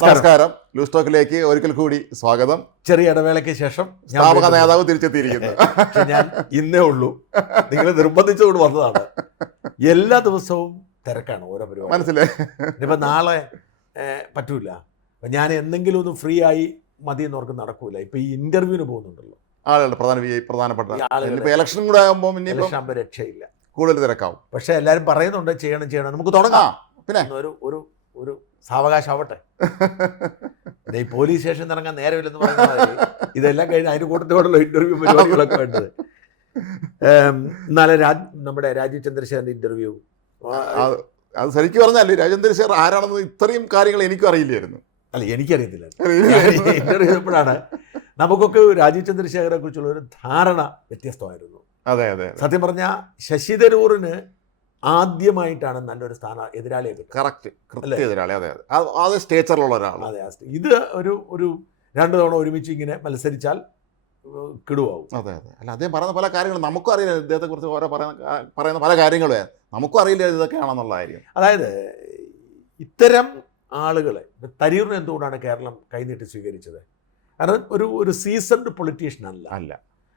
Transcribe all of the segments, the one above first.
നമസ്കാരം. ലൂസ് ടോക്കിലേക്ക് ഒരിക്കൽ കൂടി സ്വാഗതം. ചെറിയ ഇടവേളയ്ക്ക് ശേഷം സ്ഥാപക നേതാവ് തിരിച്ചെത്തിയിരിക്കുന്നു. ഞാൻ ഇന്നേ ഉള്ളൂ, നിങ്ങൾ നിർബന്ധിച്ചുകൊണ്ട് വന്നതാണ്. എല്ലാ ദിവസവും തിരക്കാണ് ഓരോ പരിപാടി, മനസ്സിലായി. ഇനിയിപ്പോൾ നാളെ പറ്റൂല, അപ്പം ഞാൻ എന്തെങ്കിലും ഒന്ന് ഫ്രീ ആയി മതി എന്നവർക്ക് നടക്കൂല. ഇപ്പം ഈ ഇന്റർവ്യൂവിന് പോകുന്നുണ്ടല്ലോ ആളുകളുടെ പ്രധാനപ്പെട്ട ഇലക്ഷൻ കൂടെ ആകുമ്പോൾ ഇലക്ഷൻ രക്ഷയില്ല, കൂടുതൽ തിരക്കാവും. പക്ഷെ എല്ലാവരും പറയുന്നുണ്ട് ചെയ്യണം, നമുക്ക് തുടങ്ങാം. പിന്നെ ഒരു സാവകാശം ആവട്ടെ. ഈ പോലീസ് സ്റ്റേഷൻ ഇറങ്ങാൻ നേരമില്ലെന്ന് പറഞ്ഞാൽ ഇതെല്ലാം കഴിഞ്ഞ് അതിന് കൂട്ടത്തോടുള്ള ഇന്റർവ്യൂ പരിപാടികളൊക്കെ വേണ്ടത്. ഇന്നാലെ നമ്മുടെ രാജീവ് ചന്ദ്രശേഖരന്റെ ഇന്റർവ്യൂ, അത് ശരിക്കും പറഞ്ഞാൽ രാജീവ് ചന്ദ്രശേഖർ ആരാണെന്ന് ഇത്രയും കാര്യങ്ങൾ എനിക്കും അറിയില്ലായിരുന്നു. അല്ല, എനിക്കറിയത്തില്ല. ഇന്റർവ്യൂ ചെയ്തപ്പോഴാണ് നമുക്കൊക്കെ രാജീവ് ചന്ദ്രശേഖരനെ കുറിച്ചുള്ള ഒരു ധാരണ വ്യത്യസ്തമായിരുന്നു. അതെ അതെ, സത്യം പറഞ്ഞാൽ ശശി തരൂറിന് ആദ്യമായിട്ടാണ് നല്ലൊരു എതിരാളിയെ കറക്റ്റ് എതിരാളി. അതെ അതെ, അത് സ്റ്റേച്ചറിലുള്ള ഒരാൾ. അതെ, ഇത് ഒരു 2 തവണ ഒരുമിച്ച് ഇങ്ങനെ മത്സരിച്ചാൽ കിടുവാകും. അതെ അതെ, അല്ല അദ്ദേഹം പറയുന്ന പല കാര്യങ്ങളും നമുക്കും അറിയില്ല. ഇദ്ദേഹത്തെ കുറിച്ച് ഓരോ പറയുന്ന പല കാര്യങ്ങളും നമുക്കും അറിയില്ല ഇതൊക്കെയാണെന്നുള്ള കാര്യം. അതായത് ഇത്തരം ആളുകളെ തരൂറിന് എന്തുകൊണ്ടാണ് കേരളം കൈനീട്ടി സ്വീകരിച്ചത്? കാരണം ഒരു സീസൺഡ് പൊളിറ്റീഷ്യൻ അല്ല.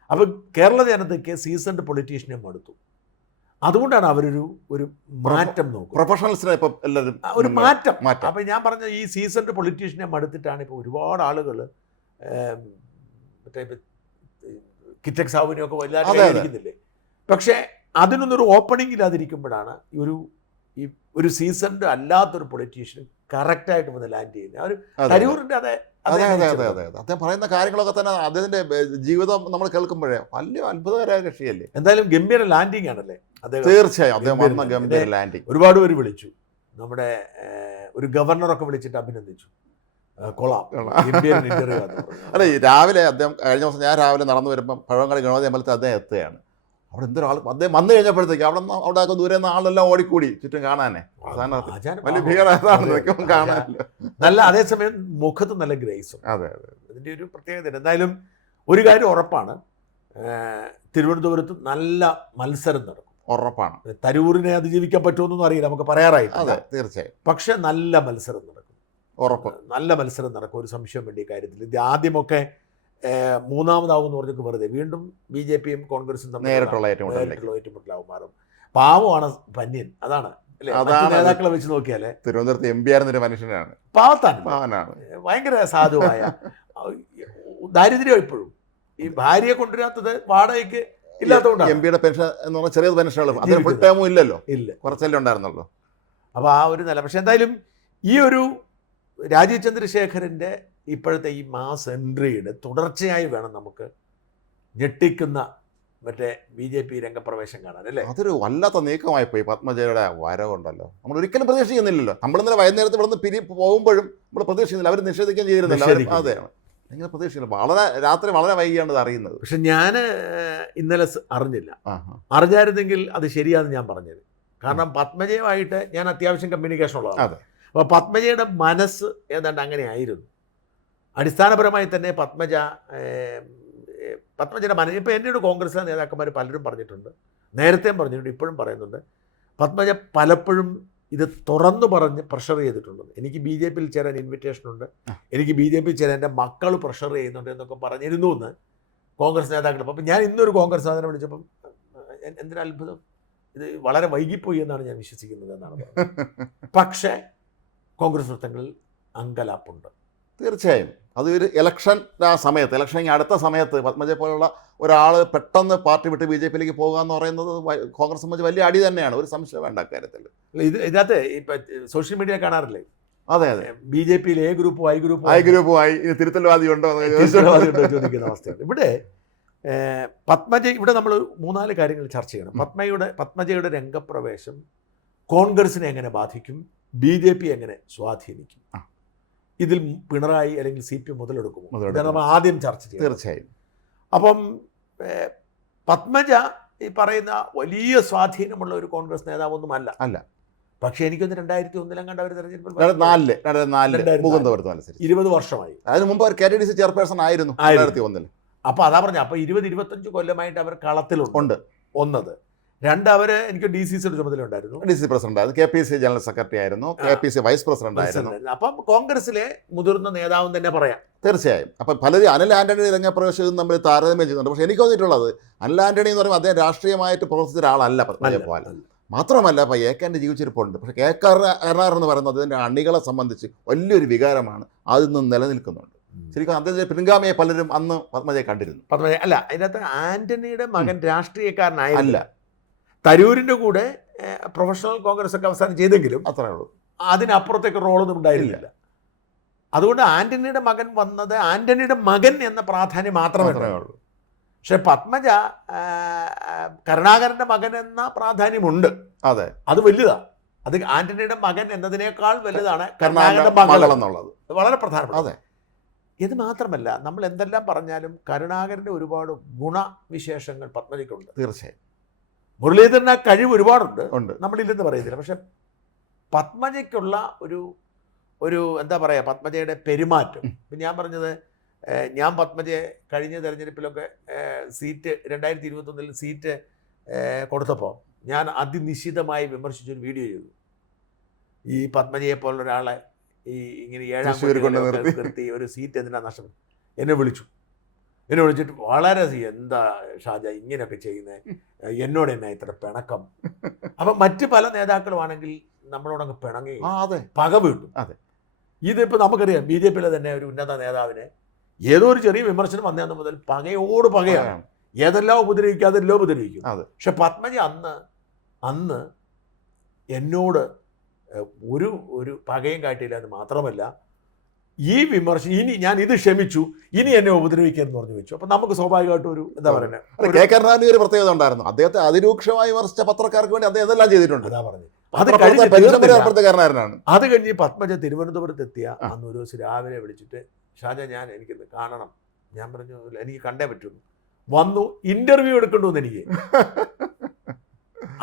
അപ്പം കേരള ജനതയ്ക്ക് സീസൺഡ് പൊളിറ്റീഷ്യനെ മടുത്തു. അതുകൊണ്ടാണ് അവരൊരു മാറ്റം നോക്കും. പ്രൊഫഷണൽസിനെ ഇപ്പം എല്ലാവരും ഒരു മാറ്റം. അപ്പം ഞാൻ പറഞ്ഞ ഈ സീസൺഡ് പൊളിറ്റീഷ്യനെ മടുത്തിട്ടാണ് ഇപ്പോൾ ഒരുപാട് ആളുകൾ മറ്റേ കിറ്റക് സാബുവിനെയൊക്കെ വലുതായിരിക്കുന്നില്ലേ. പക്ഷേ അതിനൊന്നൊരു ഓപ്പണിംഗ് ഇല്ലാതിരിക്കുമ്പോഴാണ് ഒരു സീസൺഡ് അല്ലാത്തൊരു പൊളിറ്റീഷ്യൻ കറക്റ്റായിട്ട് വന്ന് ലാൻഡ് ചെയ്യുന്നത്. തരൂറിൻ്റെ അതെ അതെ അതെ അതെ അതെ, അദ്ദേഹം പറയുന്ന കാര്യങ്ങളൊക്കെ തന്നെ അദ്ദേഹത്തിന്റെ ജീവിതം നമ്മൾ കേൾക്കുമ്പോഴേ വലിയ അത്ഭുതകരമായ കക്ഷിയല്ലേ. എന്തായാലും ഗംഭീര ലാൻഡിങ് ആണല്ലേ. തീർച്ചയായും അദ്ദേഹം വന്ന ഗംഭീര ലാൻഡിങ്. ഒരുപാട് പേര് വിളിച്ചു, നമ്മുടെ ഒരു ഗവർണറൊക്കെ വിളിച്ചിട്ട് അഭിനന്ദിച്ചു. കൊള്ളാം, അല്ല ഈ രാവിലെ അദ്ദേഹം കഴിഞ്ഞ ദിവസം ഞാൻ രാവിലെ നടന്നു വരുമ്പം പഴവങ്ങാടി ഗണപതി അമ്പലത്തിൽ അദ്ദേഹം എത്തുകയാണ്. അവിടെ എന്തൊരാൾ അദ്ദേഹം വന്നു കഴിഞ്ഞപ്പോഴത്തേക്ക് അവിടെ ദൂരെ നിന്ന് ആളെല്ലാം ഓടിക്കൂടി ചുറ്റും കാണാനേ. വലിയ ഭീകരമാണ് കാണാനല്ലോ. നല്ല അതേസമയം മുഖത്ത് നല്ല ഗ്രേസും. അതെ അതെ, ഇതിൻ്റെ ഒരു പ്രത്യേകത. എന്തായാലും ഒരു കാര്യം ഉറപ്പാണ്, തിരുവനന്തപുരത്ത് നല്ല മത്സരം നടക്കും. ഉറപ്പാണ്. തരൂരിനെ അതിജീവിക്കാൻ പറ്റുമെന്നൊന്നും അറിയില്ല, നമുക്ക് പറയാറായിട്ട്. അതെ, തീർച്ചയായും. പക്ഷെ നല്ല മത്സരം നടക്കും, ഉറപ്പ്. നല്ല മത്സരം നടക്കും, ഒരു സംശയം വേണ്ട കാര്യത്തിൽ. ഇത് ആദ്യമൊക്കെ മൂന്നാമതാവുമെന്ന് പറഞ്ഞൊക്കെ വെറുതെ വീണ്ടും BJPയും കോൺഗ്രസും നേരിട്ടുള്ള ഏറ്റുമുട്ടലാവും മാറും. പാവമാണ് പന്യൻ, അതാണ് നേതാക്കളെ വെച്ച് നോക്കിയാലേ. തിരുവനന്തപുരത്ത് MP ആയിരുന്നൊരു മനുഷ്യനാണ്, പാവത്താണ്, ഭയങ്കര സാധുവായ. ദാരിദ്ര്യം ഇപ്പോഴും ഈ ഭാര്യയെ കൊണ്ടുവരാത്തത് വാടകയ്ക്ക് ഇല്ലാത്തതുകൊണ്ടാണ്. MP യുടെ പെൻഷൻ എന്ന് പറഞ്ഞാൽ ചെറിയ പെൻഷനുകൾ, അതിന് ഫുൾ ടൈമും ഇല്ലല്ലോ, കുറച്ചല്ലേ ഉണ്ടായിരുന്നുള്ളൂ. അപ്പോൾ ആ ഒരു നില. പക്ഷെ എന്തായാലും ഈ ഒരു രാജീവ് ചന്ദ്രശേഖരൻ്റെ ഇപ്പോഴത്തെ ഈ മാസ് എൻട്രിയുടെ തുടർച്ചയായി വേണം നമുക്ക് ഞെട്ടിക്കുന്ന മറ്റേ BJP രംഗപ്രവേശം കാണാൻ, അല്ലേ? അതൊരു വല്ലാത്ത നീക്കമായി പോയി. പത്മജയുടെ വരവുണ്ടല്ലോ, നമ്മൾ ഒരിക്കലും പ്രതീക്ഷിക്കുന്നില്ലല്ലോ. നമ്മളിന്നലെ വൈകുന്നേരത്ത് ഇവിടുന്ന് പോകുമ്പോഴും നമ്മൾ പ്രതീക്ഷിക്കുന്നില്ല, അവർ നിഷേധിക്കുകയും ചെയ്തിരുന്നില്ല. അതെയാണ് നിങ്ങൾ പ്രതീക്ഷിക്കുന്നത്. രാത്രി വളരെ വൈകിയാണ് ഇത് അറിയുന്നത്. പക്ഷെ ഞാൻ ഇന്നലെ അറിഞ്ഞില്ല. അറിഞ്ഞായിരുന്നെങ്കിൽ അത് ശരിയാണെന്ന് ഞാൻ പറഞ്ഞത്. കാരണം പത്മജയുമായിട്ട് ഞാൻ അത്യാവശ്യം കമ്മ്യൂണിക്കേഷൻ ഉള്ളതാണ്. അപ്പോൾ പത്മജയുടെ മനസ്സ് ഏതാണ്ട് അങ്ങനെ ആയിരുന്നു. അടിസ്ഥാനപരമായി തന്നെ പത്മജയുടെ മനസ്സ് ഇപ്പോൾ എന്നോട് കോൺഗ്രസ് നേതാക്കന്മാർ പലരും പറഞ്ഞിട്ടുണ്ട്, നേരത്തെയും പറഞ്ഞിട്ടുണ്ട്, ഇപ്പോഴും പറയുന്നുണ്ട്. പത്മജ പലപ്പോഴും ഇത് തുറന്നു പറഞ്ഞ് പ്രഷർ ചെയ്തിട്ടുണ്ട്. എനിക്ക് BJPയിൽ ചേരാൻ ഇൻവിറ്റേഷൻ ഉണ്ട്, എനിക്ക് BJPയിൽ ചേരാൻ എൻ്റെ മക്കൾ പ്രഷർ ചെയ്യുന്നുണ്ട് എന്നൊക്കെ പറഞ്ഞിരുന്നു എന്ന് കോൺഗ്രസ് നേതാക്കൾ. അപ്പം ഞാൻ ഇന്നൊരു കോൺഗ്രസ് നേതാവിനെ വിളിച്ചപ്പം എന്തിനാ അത്ഭുതം, ഇത് വളരെ വൈകിപ്പോയി എന്നാണ് ഞാൻ വിശ്വസിക്കുന്നത് എന്നാണ് പറഞ്ഞത്. പക്ഷേ കോൺഗ്രസ് വൃത്തങ്ങളിൽ അങ്കലാപ്പുണ്ട്. തീർച്ചയായും അത് ഒരു ഇലക്ഷൻ സമയത്ത്, ഇലക്ഷൻ അടുത്ത സമയത്ത് പത്മജയെ പോലുള്ള ഒരാൾ പെട്ടെന്ന് പാർട്ടി വിട്ട് BJPയിലേക്ക് പോകുക എന്ന് പറയുന്നത് കോൺഗ്രസ് സംബന്ധിച്ച് വലിയ അടി തന്നെയാണ്, ഒരു സംശയം വേണ്ട കാര്യത്തിൽ. ഇതിനകത്ത് ഇപ്പം സോഷ്യൽ മീഡിയ കാണാറില്ലേ? അതെ അതെ, BJPയിൽ ഐ ഗ്രൂപ്പുമായി തിരുത്തൽവാദിയുണ്ടോ ചോദിക്കുന്ന അവസ്ഥയുണ്ട്. ഇവിടെ പത്മജ, ഇവിടെ നമ്മൾ 3-4 കാര്യങ്ങൾ ചർച്ച ചെയ്യണം. പത്മജയുടെ രംഗപ്രവേശം കോൺഗ്രസിനെ എങ്ങനെ ബാധിക്കും, BJP എങ്ങനെ സ്വാധീനിക്കും, ഇതിൽ പിണറായി അല്ലെങ്കിൽ CPM മുതലെടുക്കുമോ, ഇതാണ് നമ്മൾ ആദ്യം ചർച്ച ചെയ്യുന്നത്. തീർച്ചയായും. അപ്പം പത്മജ ഈ പറയുന്ന വലിയ സ്വാധീനമുള്ള ഒരു കോൺഗ്രസ് നേതാവൊന്നും അല്ല. പക്ഷേ എനിക്കൊന്ന് 2001 കണ്ട ഒരു തെരഞ്ഞെടുപ്പ് 20 വർഷമായി. അതിന് മുമ്പ് അവർ KDDC ചെയർപേഴ്സൺ ആയിരുന്നു 2001. അപ്പോൾ അതാ പറഞ്ഞ, അപ്പോൾ 20-25 കൊല്ലമായിട്ട് അവർ കളത്തിലുണ്ട്. ഒന്നത് അവര് എനിക്ക് DCC ചുമതല ഉണ്ടായിരുന്നു. DC പ്രസിഡന്റ് ആയിരുന്നു, KPC ജനറൽ സെക്രട്ടറി ആയിരുന്നു, KPC വൈസ് പ്രസിഡന്റ് ആയിരുന്നു. അപ്പം കോൺഗ്രസിലെ മുതിർന്ന നേതാവും തന്നെ പറയാം. തീർച്ചയായും. അപ്പം പലരും അനിൽ ആന്റണി രംഗപ്രവേശവും തമ്മിൽ താരതമ്യം ചെയ്യുന്നുണ്ട്. പക്ഷേ എനിക്ക് തോന്നിയിട്ടുള്ളത് അനിൽ ആന്റണി എന്ന് പറയുമ്പോൾ അദ്ദേഹം രാഷ്ട്രീയമായിട്ട് പ്രവർത്തിച്ച ഒരാളല്ല പത്മജയെ പോലെ. മാത്രമല്ല ഇപ്പോൾ AK ജീവിച്ചിരിപ്പുണ്ട്. പക്ഷേ KK കരുണാകരൻ എന്ന് പറയുന്നത് അതിൻ്റെ അണികളെ സംബന്ധിച്ച് വലിയൊരു വികാരമാണ്, അതിൽ നിന്ന് നിലനിൽക്കുന്നുണ്ട്. ശരിക്കും അദ്ദേഹത്തിൻ്റെ പിൻഗാമിയെ പലരും അന്ന് പത്മജയെ കണ്ടിരുന്നു. പത്മജ അല്ല, അതിനകത്ത് ആന്റണിയുടെ മകൻ രാഷ്ട്രീയക്കാരനായില്ല. അല്ല, തരൂരിന്റെ കൂടെ പ്രൊഫഷണൽ കോൺഗ്രസ് ഒക്കെ അവസാനം ചെയ്തെങ്കിലും അത്രേ ഉള്ളൂ, അതിനപ്പുറത്തേക്ക് റോളൊന്നും ഉണ്ടായിരുന്നില്ല. അതുകൊണ്ട് ആന്റണിയുടെ മകൻ വന്നത് ആന്റണിയുടെ മകൻ എന്ന പ്രാധാന്യം മാത്രമേ ഉള്ളൂ. പക്ഷെ പത്മജ കരുണാകരന്റെ മകൻ എന്ന പ്രാധാന്യമുണ്ട്. അതെ, അത് വലുതാ. അത് ആന്റണിയുടെ മകൻ എന്നതിനേക്കാൾ വലുതാണ് കരുണാകരന്റെ മകൾ എന്നുള്ളത്. വളരെ പ്രധാനപ്പെട്ട. അതെ, ഇത് മാത്രമല്ല, നമ്മൾ എന്തെല്ലാം പറഞ്ഞാലും കരുണാകരന്റെ ഒരുപാട് ഗുണവിശേഷങ്ങൾ പത്മജയ്ക്കുണ്ട്. തീർച്ചയായും. മുരളീധരന് കഴിവ് ഒരുപാടുണ്ട്, ഉണ്ട്, നമ്മളില്ലെന്ന് പറയുന്നില്ല. പക്ഷെ പത്മജയ്ക്കുള്ള ഒരു എന്താ പറയുക, പത്മജയുടെ പെരുമാറ്റം. ഇപ്പം ഞാൻ പറഞ്ഞത്, ഞാൻ പത്മജയെ കഴിഞ്ഞ തെരഞ്ഞെടുപ്പിലൊക്കെ സീറ്റ് 2021 സീറ്റ് കൊടുത്തപ്പോൾ ഞാൻ അതിനിശ്ചിതമായി വിമർശിച്ചൊരു വീഡിയോ ചെയ്തു. ഈ പത്മജയെ പോലുള്ള ഒരാളെ ഈ ഇങ്ങനെ 7 നിർത്തി ഒരു സീറ്റ് എന്തിനാ നഷ്ടപ്പെട്ടു. എന്നെ വിളിച്ചിട്ട് വളരെ എന്താ ഷാജ ഇങ്ങനെയൊക്കെ ചെയ്യുന്നത്, എന്നോട് എന്നാ ഇത്ര പിണക്കം. അപ്പം മറ്റ് പല നേതാക്കളുമാണെങ്കിൽ നമ്മളോടങ്ങ് പിണങ്ങി പക വീട്ടും. അതെ, ഇതിപ്പോൾ നമുക്കറിയാം BJPയിലെ തന്നെ ഒരു ഉന്നത നേതാവിനെ ഏതോ ഒരു ചെറിയ വിമർശനം വന്നതെന്ന് മുതൽ പകയോട് പകയാണ്. ഏതെല്ലാം ഉപദ്രവിക്കും അതെല്ലാം ഉപദ്രവിക്കും. പക്ഷെ പത്മജ അന്ന് എന്നോട് ഒരു പകയും കാട്ടിയില്ല. എന്ന് മാത്രമല്ല, ഈ വിമർശനം ഇനി ഞാൻ ഇത് ക്ഷമിച്ചു, ഇനി എന്നെ ഉപദ്രവിക്കാന്ന് പറഞ്ഞു വെച്ചു. അപ്പൊ നമുക്ക് സ്വാഭാവികമായിട്ടും ഒരു എന്താ പറയുന്നത്, KK കരുണാകരന് ഒരു പ്രത്യേകത ഉണ്ടായിരുന്നു. അദ്ദേഹത്തെ അതിരൂക്ഷമായി വിമർശിച്ച പത്രക്കാർക്ക് വേണ്ടി അദ്ദേഹം എല്ലാം ചെയ്തിട്ടുണ്ട്. അതാ പറഞ്ഞത്. അത് കഴിഞ്ഞ് പത്മജ തിരുവനന്തപുരത്ത് എത്തിയ അന്ന് ഒരു ദിവസം രാവിലെ വിളിച്ചിട്ട്, ഷാജ എനിക്കിത് കാണണം. ഞാൻ പറഞ്ഞു എനിക്ക് കണ്ടേ പറ്റും. വന്നു, ഇന്റർവ്യൂ എടുക്കണ്ടെന്ന് എനിക്ക്.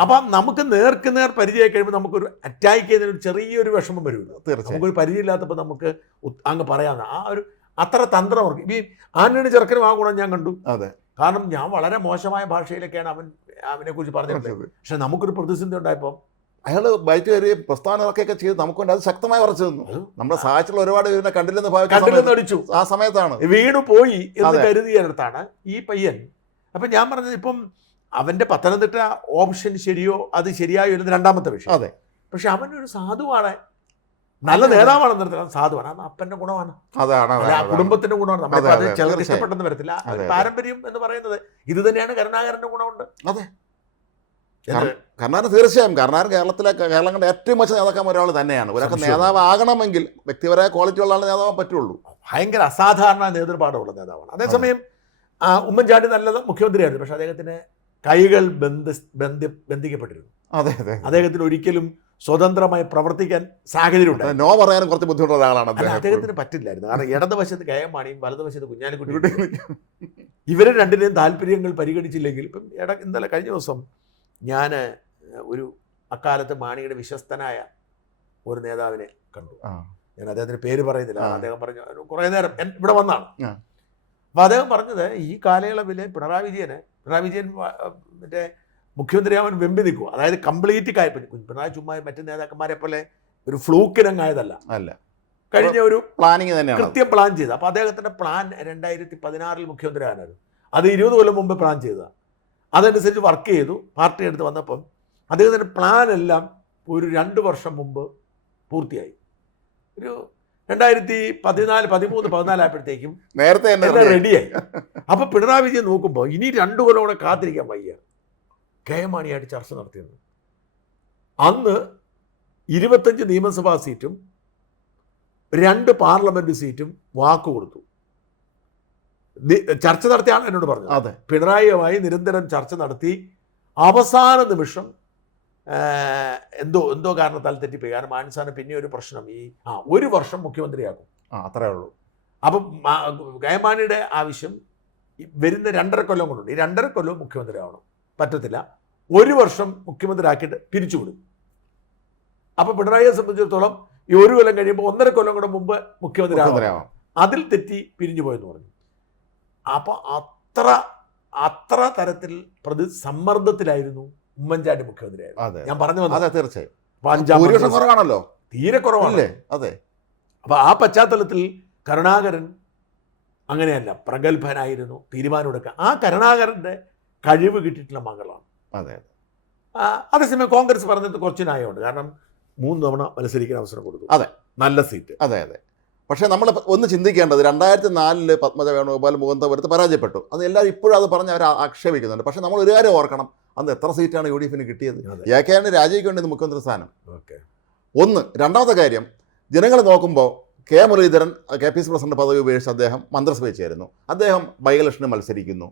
അപ്പം നമുക്ക് നേർ പരിചയമായി കഴിയുമ്പോൾ നമുക്കൊരു അറ്റാക്ക് ചെയ്യുന്നതിന് ചെറിയൊരു വിഷമം വരുമല്ലോ. നമുക്കൊരു പരിചയമില്ലാത്തപ്പോൾ നമുക്ക് അങ്ങ് പറയാവുന്ന ആ ഒരു അത്ര തന്ത്രം ഈ ആന്റണി ചെറുക്കനും ആ ഗുണം ഞാൻ കണ്ടു. കാരണം ഞാൻ വളരെ മോശമായ ഭാഷയിലൊക്കെയാണ് അവനെ കുറിച്ച് പറഞ്ഞിട്ടുള്ളത്. പക്ഷെ നമുക്കൊരു പ്രതിസന്ധി ഉണ്ടായപ്പോൾ അയാൾ ബൈറ്റ് കയറി പ്രസ്ഥാനമൊക്കെ ചെയ്ത് നമുക്ക് വേണ്ടി അത് ശക്തമായി ഉറച്ചു തന്നു. നമ്മുടെ സഹായിച്ചുള്ള ഒരുപാട് പേരെ കണ്ടില്ലെന്ന് അടിച്ചു. ആ സമയത്താണ് വീണു പോയി എന്ന് കരുതിയടുത്താണ് ഈ പയ്യൻ. അപ്പം ഞാൻ പറഞ്ഞത്, ഇപ്പം അവൻ്റെ പത്തനംതിട്ട ഓപ്ഷൻ ശരിയോ അത് ശരിയായോ എന്നത് രണ്ടാമത്തെ വിഷയം. അതെ, പക്ഷെ അവനൊരു സാധുവാണ്, നല്ല നേതാവാണെന്ന് നിർത്തണം, സാധുവാണ്. അത് അപ്പൻ്റെ ഗുണമാണ്, അതാണ് കുടുംബത്തിന്റെ ഗുണമാണ്. നമ്മൾ അത് ചിലർക്ക് ഇഷ്ടപ്പെട്ടെന്ന് വരത്തില്ല. പാരമ്പര്യം എന്ന് പറയുന്നത് ഇത് തന്നെയാണ്. കരുണാകരന്റെ ഗുണമുണ്ട്. അതെ, കരുണാകരൻ തീർച്ചയായും. കരുണാകരൻ കേരളം കണ്ട ഏറ്റവും മികച്ച നേതാക്കാൻ ഒരാൾ തന്നെയാണ്. ഒരാൾക്ക് നേതാവ് ആകണമെങ്കിൽ വ്യക്തിപരമായ ക്വാളിറ്റി ഉള്ള ആളെ പറ്റുള്ളൂ. ഭയങ്കര അസാധാരണ നേതൃപാഠമുള്ള നേതാവാണ്. അതേസമയം ഉമ്മൻചാണ്ടി നല്ല മുഖ്യമന്ത്രിയായിരുന്നു. പക്ഷെ അദ്ദേഹത്തിന് കൈകൾ ബന്ധിക്കപ്പെട്ടിരുന്നു. അദ്ദേഹത്തിന് ഒരിക്കലും സ്വതന്ത്രമായി പ്രവർത്തിക്കാൻ സാഹചര്യം ഉണ്ട്. നോ പറയാനും കുറച്ച് ബുദ്ധിമുട്ടുള്ള ഒരാളാണ് അദ്ദേഹത്തിന് പറ്റില്ലായിരുന്നു. കാരണം ഇടതുവശത്ത് KM മാണിയും വലതുവശത്ത് കുഞ്ഞാലിക്കുട്ടി, ഇവരെ രണ്ടിനെയും താല്പര്യങ്ങൾ പരിഗണിച്ചില്ലെങ്കിൽ ഇപ്പം ഇന്നലെ കഴിഞ്ഞ ദിവസം ഞാൻ ഒരു അക്കാലത്ത് മാണിയുടെ വിശ്വസ്തനായ ഒരു നേതാവിനെ കണ്ടു. ഞാൻ അദ്ദേഹത്തിന് പേര് പറയുന്നില്ല. അദ്ദേഹം പറഞ്ഞു കുറേ നേരം ഇവിടെ വന്നാണ്. അപ്പോൾ അദ്ദേഹം പറഞ്ഞത്, ഈ കാലയളവിൽ പിണറായി വിജയൻ മറ്റേ മുഖ്യമന്ത്രിയാവാൻ വെമ്പി നിൽക്കുക. അതായത് കംപ്ലീറ്റ് പിണറായി ചുമ്മാ മറ്റു നേതാക്കന്മാരെ പോലെ ഒരു ഫ്ലൂക്കിനങ്ങായതല്ല, കഴിഞ്ഞ ഒരു പ്ലാനിങ് തന്നെ കൃത്യം പ്ലാൻ ചെയ്ത്. അപ്പോൾ അദ്ദേഹത്തിൻ്റെ പ്ലാൻ 2016 മുഖ്യമന്ത്രി ആകാനായിരുന്നു. അത് 20 കൊല്ലം മുമ്പ് പ്ലാൻ ചെയ്തതാണ്. അതനുസരിച്ച് വർക്ക് ചെയ്തു. പാർട്ടി എടുത്ത് വന്നപ്പം അദ്ദേഹത്തിൻ്റെ പ്ലാനെല്ലാം ഒരു 2 വർഷം മുമ്പ് പൂർത്തിയായി. ഒരു 2013 ആയപ്പോഴത്തേക്കും നേരത്തെ റെഡിയായി. അപ്പോൾ പിണറായി വിജയൻ നോക്കുമ്പോൾ ഇനി 2 കൊല്ലം കൂടെ കാത്തിരിക്കാൻ വയ്യ. KM മാണിയായിട്ട് ചർച്ച നടത്തിയത് അന്ന് 25 നിയമസഭാ സീറ്റും 2 പാർലമെന്റ് സീറ്റും വാക്ക് കൊടുത്തു. ചർച്ച നടത്തിയാണ് എന്നോട് പറഞ്ഞത്. അതെ, പിണറായിയുമായി നിരന്തരം ചർച്ച നടത്തി അവസാന നിമിഷം എന്തോ കാരണത്താൽ തെറ്റിപ്പോയി. കാരണം മാനസാനം പിന്നെ ഒരു പ്രശ്നം, ഈ 1 വർഷം മുഖ്യമന്ത്രിയാകും, അത്രേ ഉള്ളൂ. അപ്പം കയമാണിയുടെ ആവശ്യം വരുന്ന 2.5 കൊല്ലം കൊണ്ടുണ്ട്. ഈ 2.5 കൊല്ലവും മുഖ്യമന്ത്രി ആവണം. പറ്റത്തില്ല. 1 വർഷം മുഖ്യമന്ത്രി ആക്കിയിട്ട് പിരിച്ചുവിടും. അപ്പോൾ പിണറായിയെ സംബന്ധിച്ചിടത്തോളം ഈ 1 കൊല്ലം കഴിയുമ്പോൾ 1.5 കൊല്ലം കൂടെ മുമ്പ് മുഖ്യമന്ത്രി ആവാം. അതിൽ തെറ്റി പിരിഞ്ഞു പോയെന്ന് പറഞ്ഞു. അപ്പോൾ അത്ര തരത്തിൽ സമ്മർദ്ദത്തിലായിരുന്നു ഉമ്മൻചാണ്ടി മുഖ്യമന്ത്രിയായിരുന്നു. അതെ ഞാൻ പറഞ്ഞു വന്നത് അതെ തീർച്ചയായും അപ്പൊ അഞ്ചാം ഭൂരിപക്ഷം കുറവാണല്ലോ. തീരെ കുറവാണ്. അല്ലേ? അതെ. അപ്പൊ ആ പശ്ചാത്തലത്തിൽ കരുണാകരൻ അങ്ങനെയല്ല, പ്രഗത്ഭനായിരുന്നു, തീരുമാനമെടുക്കുക. ആ കരുണാകരന്റെ കഴിവ് കിട്ടിയിട്ടുള്ള മകളാണ്. അതെ അതേസമയം കോൺഗ്രസ് പറഞ്ഞത് കുറച്ച് ന്യായമുണ്ട്. കാരണം 3 തവണ മത്സരിക്കാൻ അവസരം കൊടുത്തു. അതെ. നല്ല സീറ്റ്. അതെ അതെ. പക്ഷേ നമ്മൾ ഒന്ന് ചിന്തിക്കേണ്ടത് 2004 പത്മജ വേണുഗോപാൽ മുകുന്ദപുരത്ത് പരാജയപ്പെട്ടു. അത് എല്ലാവരും ഇപ്പോഴും അത് പറഞ്ഞ് അവർ ആക്ഷേപിക്കുന്നുണ്ട്. പക്ഷേ നമ്മൾ ഒരു കാര്യം ഓർക്കണം, അന്ന് എത്ര സീറ്റാണ് UDF കിട്ടിയത്? AK രാജിവെക്കേണ്ടത് മുഖ്യമന്ത്രി സ്ഥാനം. ഒന്ന്. രണ്ടാമത്തെ കാര്യം, ജനങ്ങൾ നോക്കുമ്പോൾ കെ മുരളീധരൻ KPC പ്രസിഡന്റ് പദവി ഉപേക്ഷിച്ച് അദ്ദേഹം മന്ത്രിസഭയിൽ ചേരുന്നു. അദ്ദേഹം ബൈ ഇലക്ഷന് മത്സരിക്കുന്നു.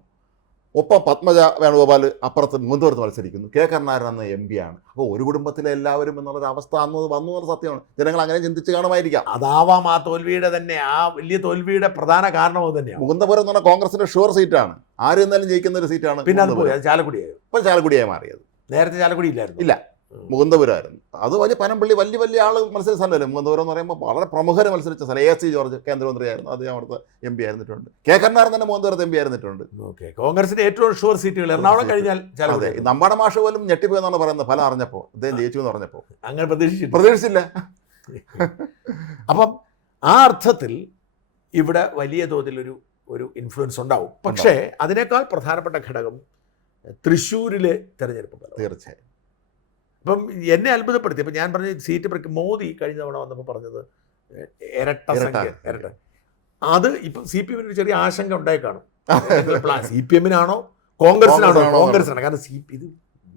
ഒപ്പം പത്മജ വേണുഗോപാൽ അപ്പുറത്ത് മുഖ്യമന്ത്രി മത്സരിക്കുന്നു. കെ കരുണാകരൻ അന്ന് MP ആണ്. അപ്പോൾ ഒരു കുടുംബത്തിലെ എല്ലാവരും എന്നുള്ളൊരു അവസ്ഥ അന്ന് വന്നു എന്നുള്ള സത്യമാണ്. ജനങ്ങൾ അങ്ങനെ ചിന്തിച്ച് കാണുമായിരിക്കാം. അതാവാം ആ തോൽവിയുടെ തന്നെ, ആ വലിയ തോൽവിയുടെ പ്രധാന കാരണം അത് തന്നെയാണ്. മുകുന്ദപുരം എന്ന് പറഞ്ഞാൽ കോൺഗ്രസിന്റെ ഷുവർ സീറ്റാണ്. ആരും എന്നാലും ജയിക്കുന്ന ഒരു സീറ്റാണ്. പിന്നെ അത് പോയി, അത് ചാലക്കുടിയായി. ഇപ്പം ചാലക്കുടിയായി മാറിയത്. നേരത്തെ ചാലക്കുടി ഇല്ലായിരുന്നു. ഇല്ല, മുകുന്ദപുരമായിരുന്നു. അത് വലിയ പനമ്പള്ളി വലിയ ആൾ മത്സരിച്ച സ്ഥലമല്ലേ മുകുന്ദപുരം എന്ന് പറയുമ്പോൾ. വളരെ പ്രമുഖർ മത്സരിച്ച സ്ഥലം. AC ജോർജ് കേന്ദ്രമന്ത്രിയായിരുന്നു, അദ്ദേഹം അവിടുത്തെ MP ആയിരുന്നിട്ടുണ്ട്. കെ കരുണാകരൻ തന്നെ മുകുന്ദപുരത്ത് MP ആയിരുന്നിട്ടുണ്ട്. കോൺഗ്രസിന്റെ ഏറ്റവും ഷുവർ സീറ്റുകൾ എറണാകുളം കഴിഞ്ഞാൽ അതെ. നമ്പാട മാഷ് പോലും ഞെട്ടിപ്പോയെന്നാണ് പറയുന്നത് ഫലം അറിഞ്ഞപ്പോൾ, അദ്ദേഹം ജയിച്ചു എന്ന് പറഞ്ഞപ്പോൾ. അങ്ങനെ പ്രതീക്ഷിച്ചില്ല. അപ്പം ആ അർത്ഥത്തിൽ ഇവിടെ വലിയ തോതിൽ ഒരു ഇൻഫ്ലുവൻസ് ഉണ്ടാവും. പക്ഷേ അതിനേക്കാൾ പ്രധാനപ്പെട്ട ഘടകം തൃശ്ശൂരിലെ തെരഞ്ഞെടുപ്പ് ഫലം. തീർച്ചയായും. ഇപ്പം എന്നെ അത്ഭുതപ്പെടുത്തി. ഇപ്പം ഞാൻ പറഞ്ഞ സീറ്റ് മോദി കഴിഞ്ഞ തവണ വന്നപ്പോൾ പറഞ്ഞത് ഇരട്ട. അത് ഇപ്പം CPM ഒരു ചെറിയ ആശങ്ക ഉണ്ടായി കാണും. CPM-നാണോ കോൺഗ്രസിനാണോ? കോൺഗ്രസിനാണ്. കാരണം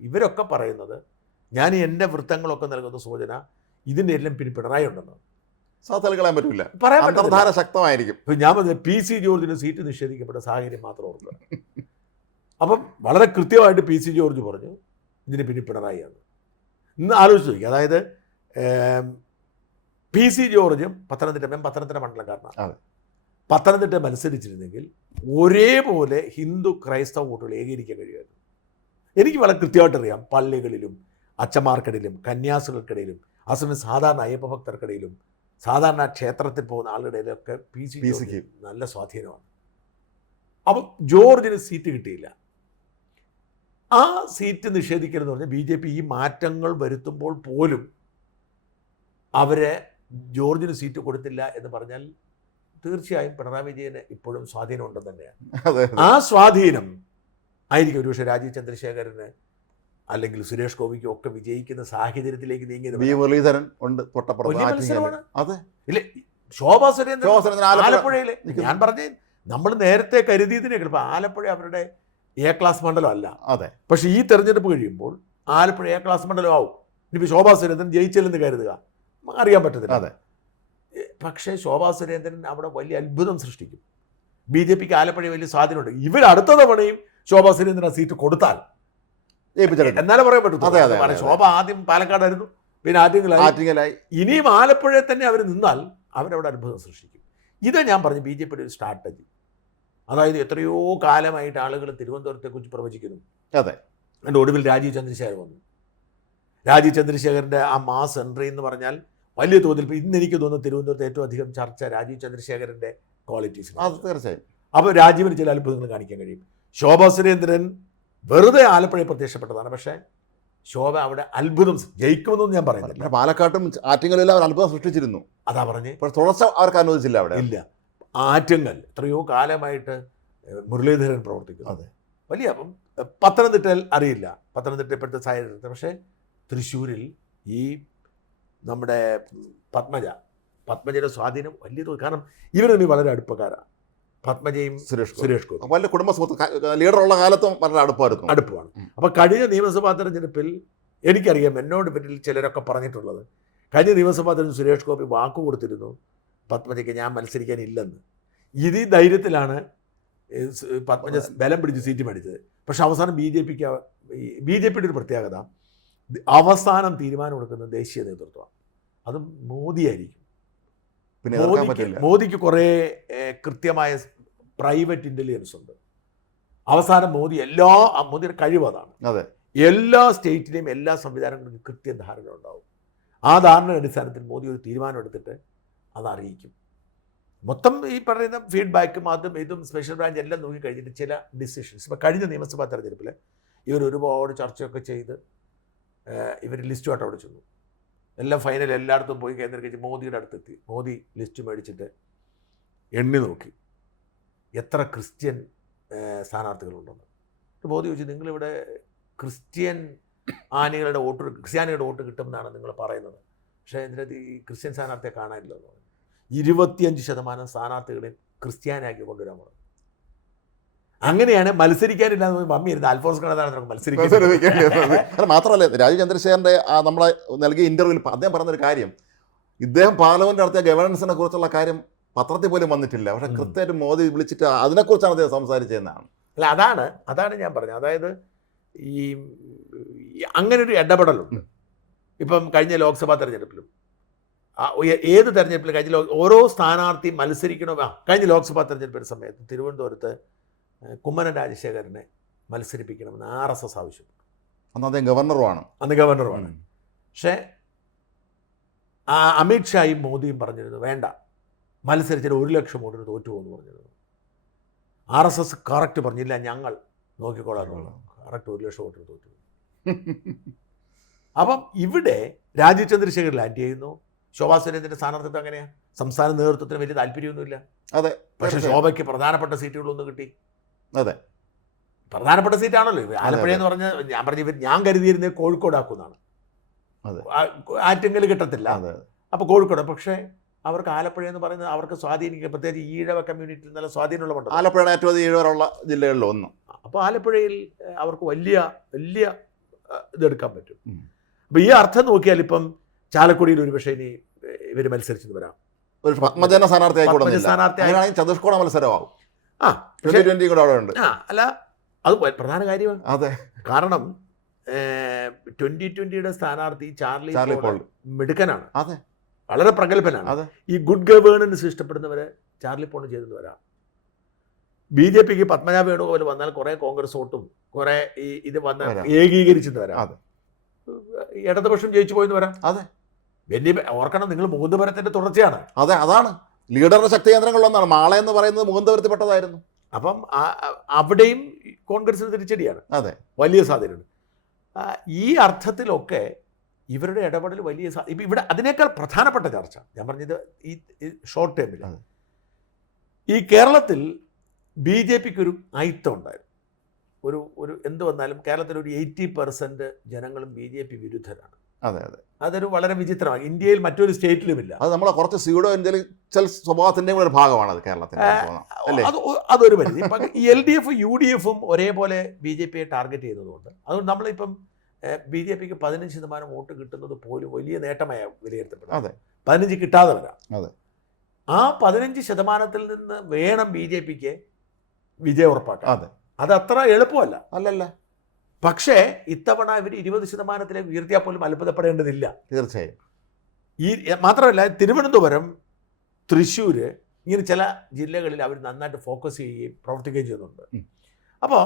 ഇവരൊക്കെ പറയുന്നത്, ഞാൻ എൻ്റെ വൃത്തങ്ങളൊക്കെ നൽകുന്ന സൂചന ഇതിൻ്റെ എല്ലാം പിന്നിൽ ഉണ്ടെന്ന്. കളയാൻ പറ്റില്ല, പറയാൻ പറ്റില്ല. ശക്തമായിരിക്കും. ഇപ്പം ഞാൻ പറഞ്ഞത് PC ജോർജിന് സീറ്റ് നിഷേധിക്കപ്പെട്ട സാഹചര്യം മാത്രം ഓർക്കുക. അപ്പം വളരെ കൃത്യമായിട്ട് PC ജോർജ് പറഞ്ഞു ഇതിന് പിന്നിൽ പിണറായിയാണ്. ഇന്ന് ആലോചിച്ച് നോക്കി. അതായത് PC ജോർജും പത്തനംതിട്ട മണ്ഡലക്കാരനാണ്. പത്തനംതിട്ട മത്സരിച്ചിരുന്നെങ്കിൽ ഒരേപോലെ ഹിന്ദു ക്രൈസ്തവ വോട്ടുകൾ ഏകീകരിക്കാൻ കഴിയുമായിരുന്നു. എനിക്ക് വളരെ കൃത്യമായിട്ട് അറിയാം, പള്ളികളിലും അച്ചന്മാർക്കിടയിലും കന്യാസികൾക്കിടയിലും അസമയം സാധാരണ അയ്യപ്പ ഭക്തർക്കിടയിലും സാധാരണ ക്ഷേത്രത്തിൽ പോകുന്ന ആളുകളിലൊക്കെ PC നല്ല സ്വാധീനമാണ്. അപ്പം ജോർജിന് സീറ്റ് കിട്ടിയില്ല. ആ സീറ്റ് നിഷേധിക്കരുതെന്ന് പറഞ്ഞാൽ BJP ഈ മാറ്റങ്ങൾ വരുത്തുമ്പോൾ പോലും അവരെ ജോർജിന് സീറ്റ് കൊടുത്തില്ല എന്ന് പറഞ്ഞാൽ തീർച്ചയായും പിണറായി വിജയന് ഇപ്പോഴും സ്വാധീനം ഉണ്ടെന്ന് തന്നെയാണ്. ആ സ്വാധീനം ആയിരിക്കും ഒരുപക്ഷെ രാജീവ് ചന്ദ്രശേഖരന് അല്ലെങ്കിൽ സുരേഷ് ഗോപിക്കും ഒക്കെ വിജയിക്കുന്ന സാഹചര്യത്തിലേക്ക് നീങ്ങിയത്. മുരളീധരൻ ഉണ്ട്. ഇല്ലേ, ശോഭാ സുരേന്ദ്രൻ ആലപ്പുഴയിലെ. ഞാൻ പറഞ്ഞേ, നമ്മൾ നേരത്തെ കരുതിയതിനേക്കാൾ ഇപ്പം ആലപ്പുഴ അവരുടെ A ക്ലാസ് മണ്ഡലം അല്ല. അതെ. പക്ഷേ ഈ തെരഞ്ഞെടുപ്പ് കഴിയുമ്പോൾ ആലപ്പുഴ A ക്ലാസ് മണ്ഡലം ആവും. ഇനിയിപ്പോൾ ശോഭാ സുരേന്ദ്രൻ ജയിച്ചില്ലെന്ന് കരുതുക, അറിയാൻ പറ്റത്തില്ല. അതെ. പക്ഷേ ശോഭാ സുരേന്ദ്രൻ അവിടെ വലിയ അത്ഭുതം സൃഷ്ടിക്കും. BJPക്ക് ആലപ്പുഴ വലിയ സ്വാധീനമുണ്ട്. ഇവർ അടുത്ത തവണയും ശോഭാ സുരേന്ദ്രൻ സീറ്റ് കൊടുത്താൽ എന്നാലും പറയാൻ പറ്റും. ശോഭ ആദ്യം പാലക്കാടായിരുന്നു, പിന്നെ ആറ്റിങ്ങലായി. ഇനിയും ആലപ്പുഴയിൽ തന്നെ അവർ നിന്നാൽ അവരവിടെ അത്ഭുതം സൃഷ്ടിക്കും. ഇത് ഞാൻ പറഞ്ഞു BJPയുടെ ഒരു സ്ട്രാറ്റജി. അതായത് എത്രയോ കാലമായിട്ട് ആളുകൾ തിരുവനന്തപുരത്തെക്കുറിച്ച് പ്രവചിക്കുന്നു. അതെ. എൻ്റെ ഒടുവിൽ രാജീവ് ചന്ദ്രശേഖർ വന്നു. രാജീവ് ചന്ദ്രശേഖരൻ്റെ ആ മാസ് എൻട്രി എന്ന് പറഞ്ഞാൽ വലിയ തോതിൽ ഇപ്പോൾ ഇന്ന് എനിക്ക് തോന്നുന്നു തിരുവനന്തപുരത്ത് ഏറ്റവും അധികം ചർച്ച രാജീവ് ചന്ദ്രശേഖരൻ്റെ ക്വാളിറ്റീസ്. തീർച്ചയായും. അപ്പോൾ രാജീവിന് ചില അത്ഭുതങ്ങൾ കാണിക്കാൻ കഴിയും. ശോഭാ സുരേന്ദ്രൻ വെറുതെ ആലപ്പുഴയിൽ പ്രത്യക്ഷപ്പെട്ടതാണ്. പക്ഷേ ശോഭ അവിടെ അത്ഭുതം ജയിക്കുമെന്നൊന്നും ഞാൻ പറയുന്നില്ല. പാലക്കാട്ടും ആറ്റിങ്ങലും അവർ അത്ഭുതം സൃഷ്ടിച്ചിരുന്നു. അതാ പറഞ്ഞ് തുടർച്ച അവർക്ക് അനുവദിച്ചില്ല. അവിടെ ഇല്ല. ആറ്റിങ്ങൽ എത്രയോ കാലമായിട്ട് മുരളീധരൻ പ്രവർത്തിക്കുന്നു. അതെ. വലിയ പത്തനംതിട്ടയിൽ അറിയില്ല, പത്തനംതിട്ട ഇപ്പോഴത്തെ സാഹചര്യത്തിൽ. പക്ഷേ തൃശ്ശൂരിൽ ഈ നമ്മുടെ പത്മജയുടെ സ്വാധീനം വലിയ തോന്നി. കാരണം ഇവർ തമ്മിൽ വളരെ അടുപ്പക്കാരാണ്. പത്മജയും സുരേഷ് ഗോപി വലിയ കുടുംബ സുഹൃത്ത്, ലീഡറുള്ള കാലത്തും വളരെ അടുപ്പമാണ്. അപ്പോൾ കഴിഞ്ഞ നിയമസഭാ തെരഞ്ഞെടുപ്പിൽ എനിക്കറിയാം, എന്നോട് പറ്റിൽ ചിലരൊക്കെ പറഞ്ഞിട്ടുള്ളത്, കഴിഞ്ഞ നിയമസഭാ തെരഞ്ഞെടുപ്പ് സുരേഷ് ഗോപി വാക്ക് കൊടുത്തിരുന്നു പത്മജയ്ക്ക് ഞാൻ മത്സരിക്കാനില്ലെന്ന്. ഈ ധൈര്യത്തിലാണ് പത്മജ ബലം പിടിച്ച് സീറ്റ് മേടിച്ചത്. പക്ഷെ അവസാനം BJPയുടെ ഒരു പ്രത്യേകത, അവസാനം തീരുമാനം എടുക്കുന്നത് ദേശീയ നേതൃത്വമാണ്. അതും മോദിയായിരിക്കും. മോദിക്ക് കുറേ കൃത്യമായ പ്രൈവറ്റ് ഇൻ്റലിജൻസ് ഉണ്ട്. അവസാനം മോദിയുടെ കഴിവ് അതാണ്. അതെ. എല്ലാ സ്റ്റേറ്റിലെയും എല്ലാ സംവിധാനങ്ങൾക്കും കൃത്യ ധാരണ ഉണ്ടാവും. ആ ധാരണ അടിസ്ഥാനത്തിൽ മോദി ഒരു തീരുമാനം എടുത്തിട്ട് അത് അറിയിക്കും. മൊത്തം ഈ പറയുന്ന ഫീഡ്ബാക്കും അതും ഇതും സ്പെഷ്യൽ ബ്രാഞ്ച് എല്ലാം നോക്കി കഴിഞ്ഞിട്ട് ചില ഡിസിഷൻസ്. ഇപ്പോൾ കഴിഞ്ഞ നിയമസഭാ തെരഞ്ഞെടുപ്പിൽ ഇവർ ഒരുപാട് ചർച്ചയൊക്കെ ചെയ്ത് ഇവർ ലിസ്റ്റുമായിട്ട് അവിടെ ചെന്നു. എല്ലാം ഫൈനൽ എല്ലായിടത്തും പോയി കേന്ദ്രീകരിച്ച് മോദിയുടെ അടുത്തെത്തി. മോദി ലിസ്റ്റ് മേടിച്ചിട്ട് എണ്ണി നോക്കി എത്ര ക്രിസ്ത്യൻ സ്ഥാനാർത്ഥികളുണ്ടെന്ന്. മോദി ചോദിച്ചു, നിങ്ങളിവിടെ ക്രിസ്ത്യാനികളുടെ വോട്ട് കിട്ടുമെന്നാണ് നിങ്ങൾ പറയുന്നത്, പക്ഷേ ഇതിനകത്ത് ഈ ക്രിസ്ത്യൻ സ്ഥാനാർത്ഥിയെ കാണാനില്ല എന്ന് പറഞ്ഞു. 25% സ്ഥാനാർത്ഥികളെ ക്രിസ്ത്യാനിയാക്കി കൊണ്ടുവരാൻ പറഞ്ഞു. അങ്ങനെയാണ് മത്സരിക്കാനില്ലാന്ന് മമ്മി ഇരുന്ന് അൽഫോൺസ് കണ്ണന്താനം മത്സരിക്കാൻ. മാത്രമല്ല, രാജീവ് ചന്ദ്രശേഖരൻ്റെ നമ്മളെ നൽകിയ ഇന്റർവ്യൂവിൽ അദ്ദേഹം പറഞ്ഞൊരു കാര്യം, ഇദ്ദേഹം പാർലമെന്റ് നടത്തിയ ഗവേണൻസിനെ കുറിച്ചുള്ള കാര്യം പത്രത്തിൽ പോലും വന്നിട്ടില്ല, പക്ഷെ കൃത്യമായിട്ട് മോദി വിളിച്ചിട്ട് അതിനെക്കുറിച്ചാണ് അദ്ദേഹം സംസാരിച്ചതെന്നാണ്. അല്ല, അതാണ് ഞാൻ പറഞ്ഞത്. അതായത് ഈ അങ്ങനെ ഒരു ഇടപെടലുണ്ട്. ഇപ്പം കഴിഞ്ഞ ലോക്സഭാ തെരഞ്ഞെടുപ്പിലും ഏത് തെരഞ്ഞെടുപ്പിലും ഓരോ സ്ഥാനാർത്ഥി മത്സരിക്കണോ. കഴിഞ്ഞ ലോക്സഭാ തെരഞ്ഞെടുപ്പിൻ്റെ സമയത്ത് തിരുവനന്തപുരത്ത് കുമ്മനം രാജശേഖരനെ മത്സരിപ്പിക്കണമെന്ന് RSS ആവശ്യപ്പെട്ടു. അന്ന് അദ്ദേഹം ഗവർണറുമാണ്. പക്ഷേ അമിത്ഷായും മോദിയും പറഞ്ഞിരുന്നു, വേണ്ട, മത്സരിച്ചിട്ട് 1 ലക്ഷം വോട്ടിന് തോറ്റുപോകുമെന്ന് പറഞ്ഞിരുന്നു. RSS കറക്റ്റ് പറഞ്ഞില്ല, ഞങ്ങൾ നോക്കിക്കോളാം, കറക്റ്റ് 1 ലക്ഷം വോട്ടിന് തോറ്റു. അപ്പം ഇവിടെ രാജീവ് ചന്ദ്രശേഖർ ലാൻഡ് ചെയ്യുന്നു. ശോഭാ സുരേന്ദ്രൻ്റെ സ്ഥാനാർത്ഥിത്വം അങ്ങനെയാണ്. സംസ്ഥാന നേതൃത്വത്തിന് വലിയ താല്പര്യമൊന്നുമില്ല. അതെ, പക്ഷേ ശോഭയ്ക്ക് പ്രധാനപ്പെട്ട സീറ്റുകളൊന്നും കിട്ടി. അതെ, പ്രധാനപ്പെട്ട സീറ്റാണല്ലോ. ആലപ്പുഴ എന്ന് പറഞ്ഞാൽ ഞാൻ പറഞ്ഞ ഞാൻ കരുതിയിരുന്നത് കോഴിക്കോടാക്കുന്നാണ്. ആറ്റിങ്ങൽ കിട്ടത്തില്ല, അപ്പോൾ കോഴിക്കോട്. പക്ഷേ അവർക്ക് ആലപ്പുഴ എന്ന് പറയുന്നത് അവർക്ക് സ്വാധീനിക്കുക, പ്രത്യേകിച്ച് ഈഴവ കമ്മ്യൂണിറ്റിയിൽ നല്ല സ്വാധീനമുള്ള മണ്ഡലം. ആലപ്പുഴയാണ് ഏറ്റവും അധികം ഈഴവരുള്ള ജില്ലകളിൽ ഒന്ന്. അപ്പോൾ ആലപ്പുഴയിൽ അവർക്ക് വലിയ ഇതെടുക്കാൻ പറ്റും. അപ്പോൾ ഈ അർത്ഥം നോക്കിയാൽ ഇപ്പം ചാലക്കുടിയിൽ ഒരു പക്ഷേ ഇനി ഇവർ മത്സരിച്ചെന്ന് വരാം. ഒരു പത്മജന സ്ഥാനാർത്ഥിയായി ചതുഷ്കോണ മത്സരമാവും. അല്ല, അത് പ്രധാന കാര്യമാണ്. അതെ, കാരണം 2020 സ്ഥാനാർത്ഥി ചാർലി പോൾ മിടുക്കനാണ്. അതെ, വളരെ പ്രഗത്ഭനാണ്. അതെ, ഈ ഗുഡ് ഗവേണൻസ് ഇഷ്ടപ്പെടുന്നവരെ ചാർലി പോൾ ചെയ്തെന്ന് വരാം. BJPക്ക് പത്മനാഭ വേണുഗോപാൽ വന്നാൽ കുറെ കോൺഗ്രസ് വോട്ടും കുറെ ഇത് വന്നാൽ ഏകീകരിച്ചെന്ന് വരാം. ഇടതുപക്ഷം ജയിച്ചു പോയെന്ന് വരാം. അതെ, വലിയ ഓർക്കണം, നിങ്ങൾ മുകുന്ദപുരത്തിന്റെ തുടർച്ചയാണ്. അതെ, അതാണ് ലീഡറുടെ ശക്തി കേന്ദ്രങ്ങളിലൊന്നാണ്. മാള എന്ന് പറയുന്നത് മുകുന്ദപുരത്തിൽപ്പെട്ടതായിരുന്നു. അപ്പം അവിടെയും കോൺഗ്രസിന് തിരിച്ചടിയാണ്. അതെ, വലിയ സാധ്യതയുണ്ട്. ഈ അർത്ഥത്തിലൊക്കെ ഇവരുടെ ഇടപെടൽ വലിയ ഇപ്പം ഇവിടെ അതിനേക്കാൾ പ്രധാനപ്പെട്ട ചർച്ച ഞാൻ പറഞ്ഞത് ഈ ഷോർട്ട് ടൈമിൽ ഈ കേരളത്തിൽ BJPക്ക് ഒരു അയിത്തം ഉണ്ടായിരുന്നു. ഒരു എന്ത് വന്നാലും കേരളത്തിൽ ഒരു 80% ജനങ്ങളും BJP വിരുദ്ധരാണ്. അതെ, അതെ, അതൊരു വളരെ വിചിത്രമാണ്. ഇന്ത്യയിൽ മറ്റൊരു സ്റ്റേറ്റിലുമില്ല. അത് നമ്മളെ കുറച്ച് സ്യൂഡോ ഇന്റലക്ച്വൽ സ്വഭാവത്തിൻ്റെ ഒരു ഭാഗമാണ് അത് കേരളത്തിൽ. അതൊരു പരിധി. ഇപ്പം ഈ LDF UDF ഒരേപോലെ BJPയെ ടാർഗറ്റ് ചെയ്യുന്നതുകൊണ്ട് അതുകൊണ്ട് നമ്മളിപ്പം BJPക്ക് 15% വോട്ട് കിട്ടുന്നത് പോലും വലിയ നേട്ടമായി വിലയിരുത്തപ്പെടും. അതെ, 15 കിട്ടാതെ വരാം. അതെ, ആ 15% നിന്ന് വേണം BJPക്ക് വിജയം ഉറപ്പാക്കാൻ. അതെ, അത് അത്ര എളുപ്പമല്ല. അല്ലല്ല. പക്ഷേ ഇത്തവണ ഇവർ 20% ഉയർത്തിയാൽ പോലും അത്ഭുതപ്പെടേണ്ടതില്ല. തീർച്ചയായും. മാത്രമല്ല, തിരുവനന്തപുരം, തൃശ്ശൂർ ഇങ്ങനെ ചില ജില്ലകളിൽ അവർ നന്നായിട്ട് ഫോക്കസ് ചെയ്യുകയും പ്രവർത്തിക്കുകയും ചെയ്യുന്നുണ്ട്. അപ്പോൾ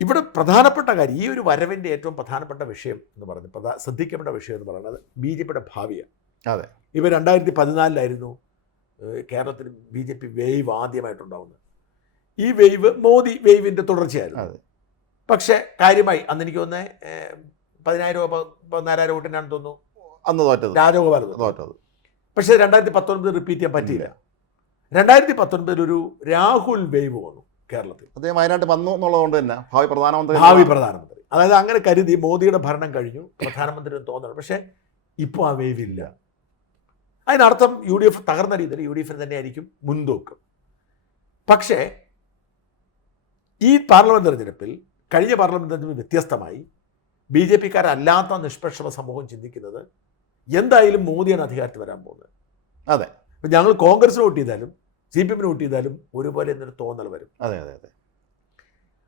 ഇവിടെ പ്രധാനപ്പെട്ട കാര്യം, ഈ ഒരു വരവിൻ്റെ ഏറ്റവും പ്രധാനപ്പെട്ട വിഷയം എന്ന് പറയുന്നത്, ശ്രദ്ധിക്കേണ്ട വിഷയം എന്ന് പറയുന്നത് BJPയുടെ ഭാവിയാണ്. അതെ, ഇവർ 2014 കേരളത്തിൽ BJP വേവ് ആദ്യമായിട്ടുണ്ടാവുന്നത്. ഈ വേവ് മോദി വേവിൻ്റെ തുടർച്ചയായിരുന്നു. പക്ഷേ കാര്യമായി അന്ന് എനിക്ക് തോന്നുന്നത് 10,000-14,000 വോട്ടിനാണ് തോന്നുന്നു അന്ന് തോറ്റത്, രാജഗോപാൽ തോറ്റത്. പക്ഷേ 2019 റിപ്പീറ്റ് ചെയ്യാൻ പറ്റിയില്ല. 2019 ഒരു രാഹുൽ വേവ് വന്നു കേരളത്തിൽ. അദ്ദേഹം വയനാട്ടിൽ വന്നു എന്നുള്ളതുകൊണ്ട് തന്നെ ഭാവി പ്രധാനമന്ത്രി, അതായത് അങ്ങനെ കരുതി മോദിയുടെ ഭരണം കഴിഞ്ഞു, പ്രധാനമന്ത്രി തോന്നണം. പക്ഷേ ഇപ്പോൾ ആ വേവ് ഇല്ല. അതിനർത്ഥം UDF തകർന്ന രീതിയിൽ UDF തന്നെയായിരിക്കും മുൻതൂക്കം. പക്ഷേ ഈ പാർലമെന്റ് തെരഞ്ഞെടുപ്പിൽ കഴിഞ്ഞ പാർലമെന്റ് തെരഞ്ഞെടുപ്പിൽ വ്യത്യസ്തമായി BJPക്കാരല്ലാത്ത നിഷ്പക്ഷ സമൂഹം ചിന്തിക്കുന്നത് എന്തായാലും മോദിയാണ് അധികാരത്തിൽ വരാൻ പോകുന്നത്. അതെ, ഇപ്പം ഞങ്ങൾ കോൺഗ്രസിന് വോട്ട് ചെയ്താലും CPM വോട്ട് ചെയ്താലും ഒരുപോലെ എന്നൊരു തോന്നൽ വരും. അതെ, അതെ, അതെ.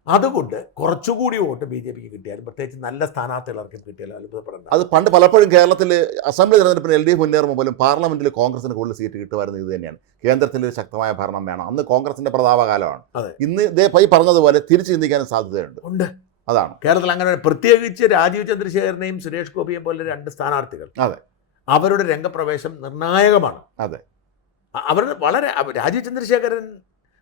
അതുകൊണ്ട് കുറച്ചുകൂടി വോട്ട് BJPക്ക് കിട്ടിയാലും, പ്രത്യേകിച്ച് നല്ല സ്ഥാനാർത്ഥികളാർക്കും കിട്ടിയാലും അത്ഭുതപ്പെടേണ്ട. അത് പണ്ട് പലപ്പോഴും കേരളത്തിൽ അസംബ്ലി തെരഞ്ഞെടുപ്പിന് LDF മുന്നേറുമ്പോൾ പോലും പാർലമെന്റിൽ കോൺഗ്രസിന് കൂടുതൽ സീറ്റ് കിട്ടുമായിരുന്നു. ഇത് തന്നെയാണ്, കേന്ദ്രത്തിൽ ഒരു ശക്തമായ ഭരണം വേണം. അന്ന് കോൺഗ്രസിന്റെ പ്രതാപകാലമാണ്. ഇന്ന് ഇതേ പറഞ്ഞതുപോലെ തിരിച്ചു ചിന്തിക്കാനും സാധ്യതയുണ്ട്. അതാണ് കേരളത്തിൽ അങ്ങനെ. പ്രത്യേകിച്ച് രാജീവ് ചന്ദ്രശേഖരനെയും സുരേഷ് ഗോപിയെയും പോലെ 2 സ്ഥാനാർത്ഥികൾ, അതെ, അവരുടെ രംഗപ്രവേശം നിർണായകമാണ്. അതെ, അവർ വളരെ രാജീവ് ചന്ദ്രശേഖരൻ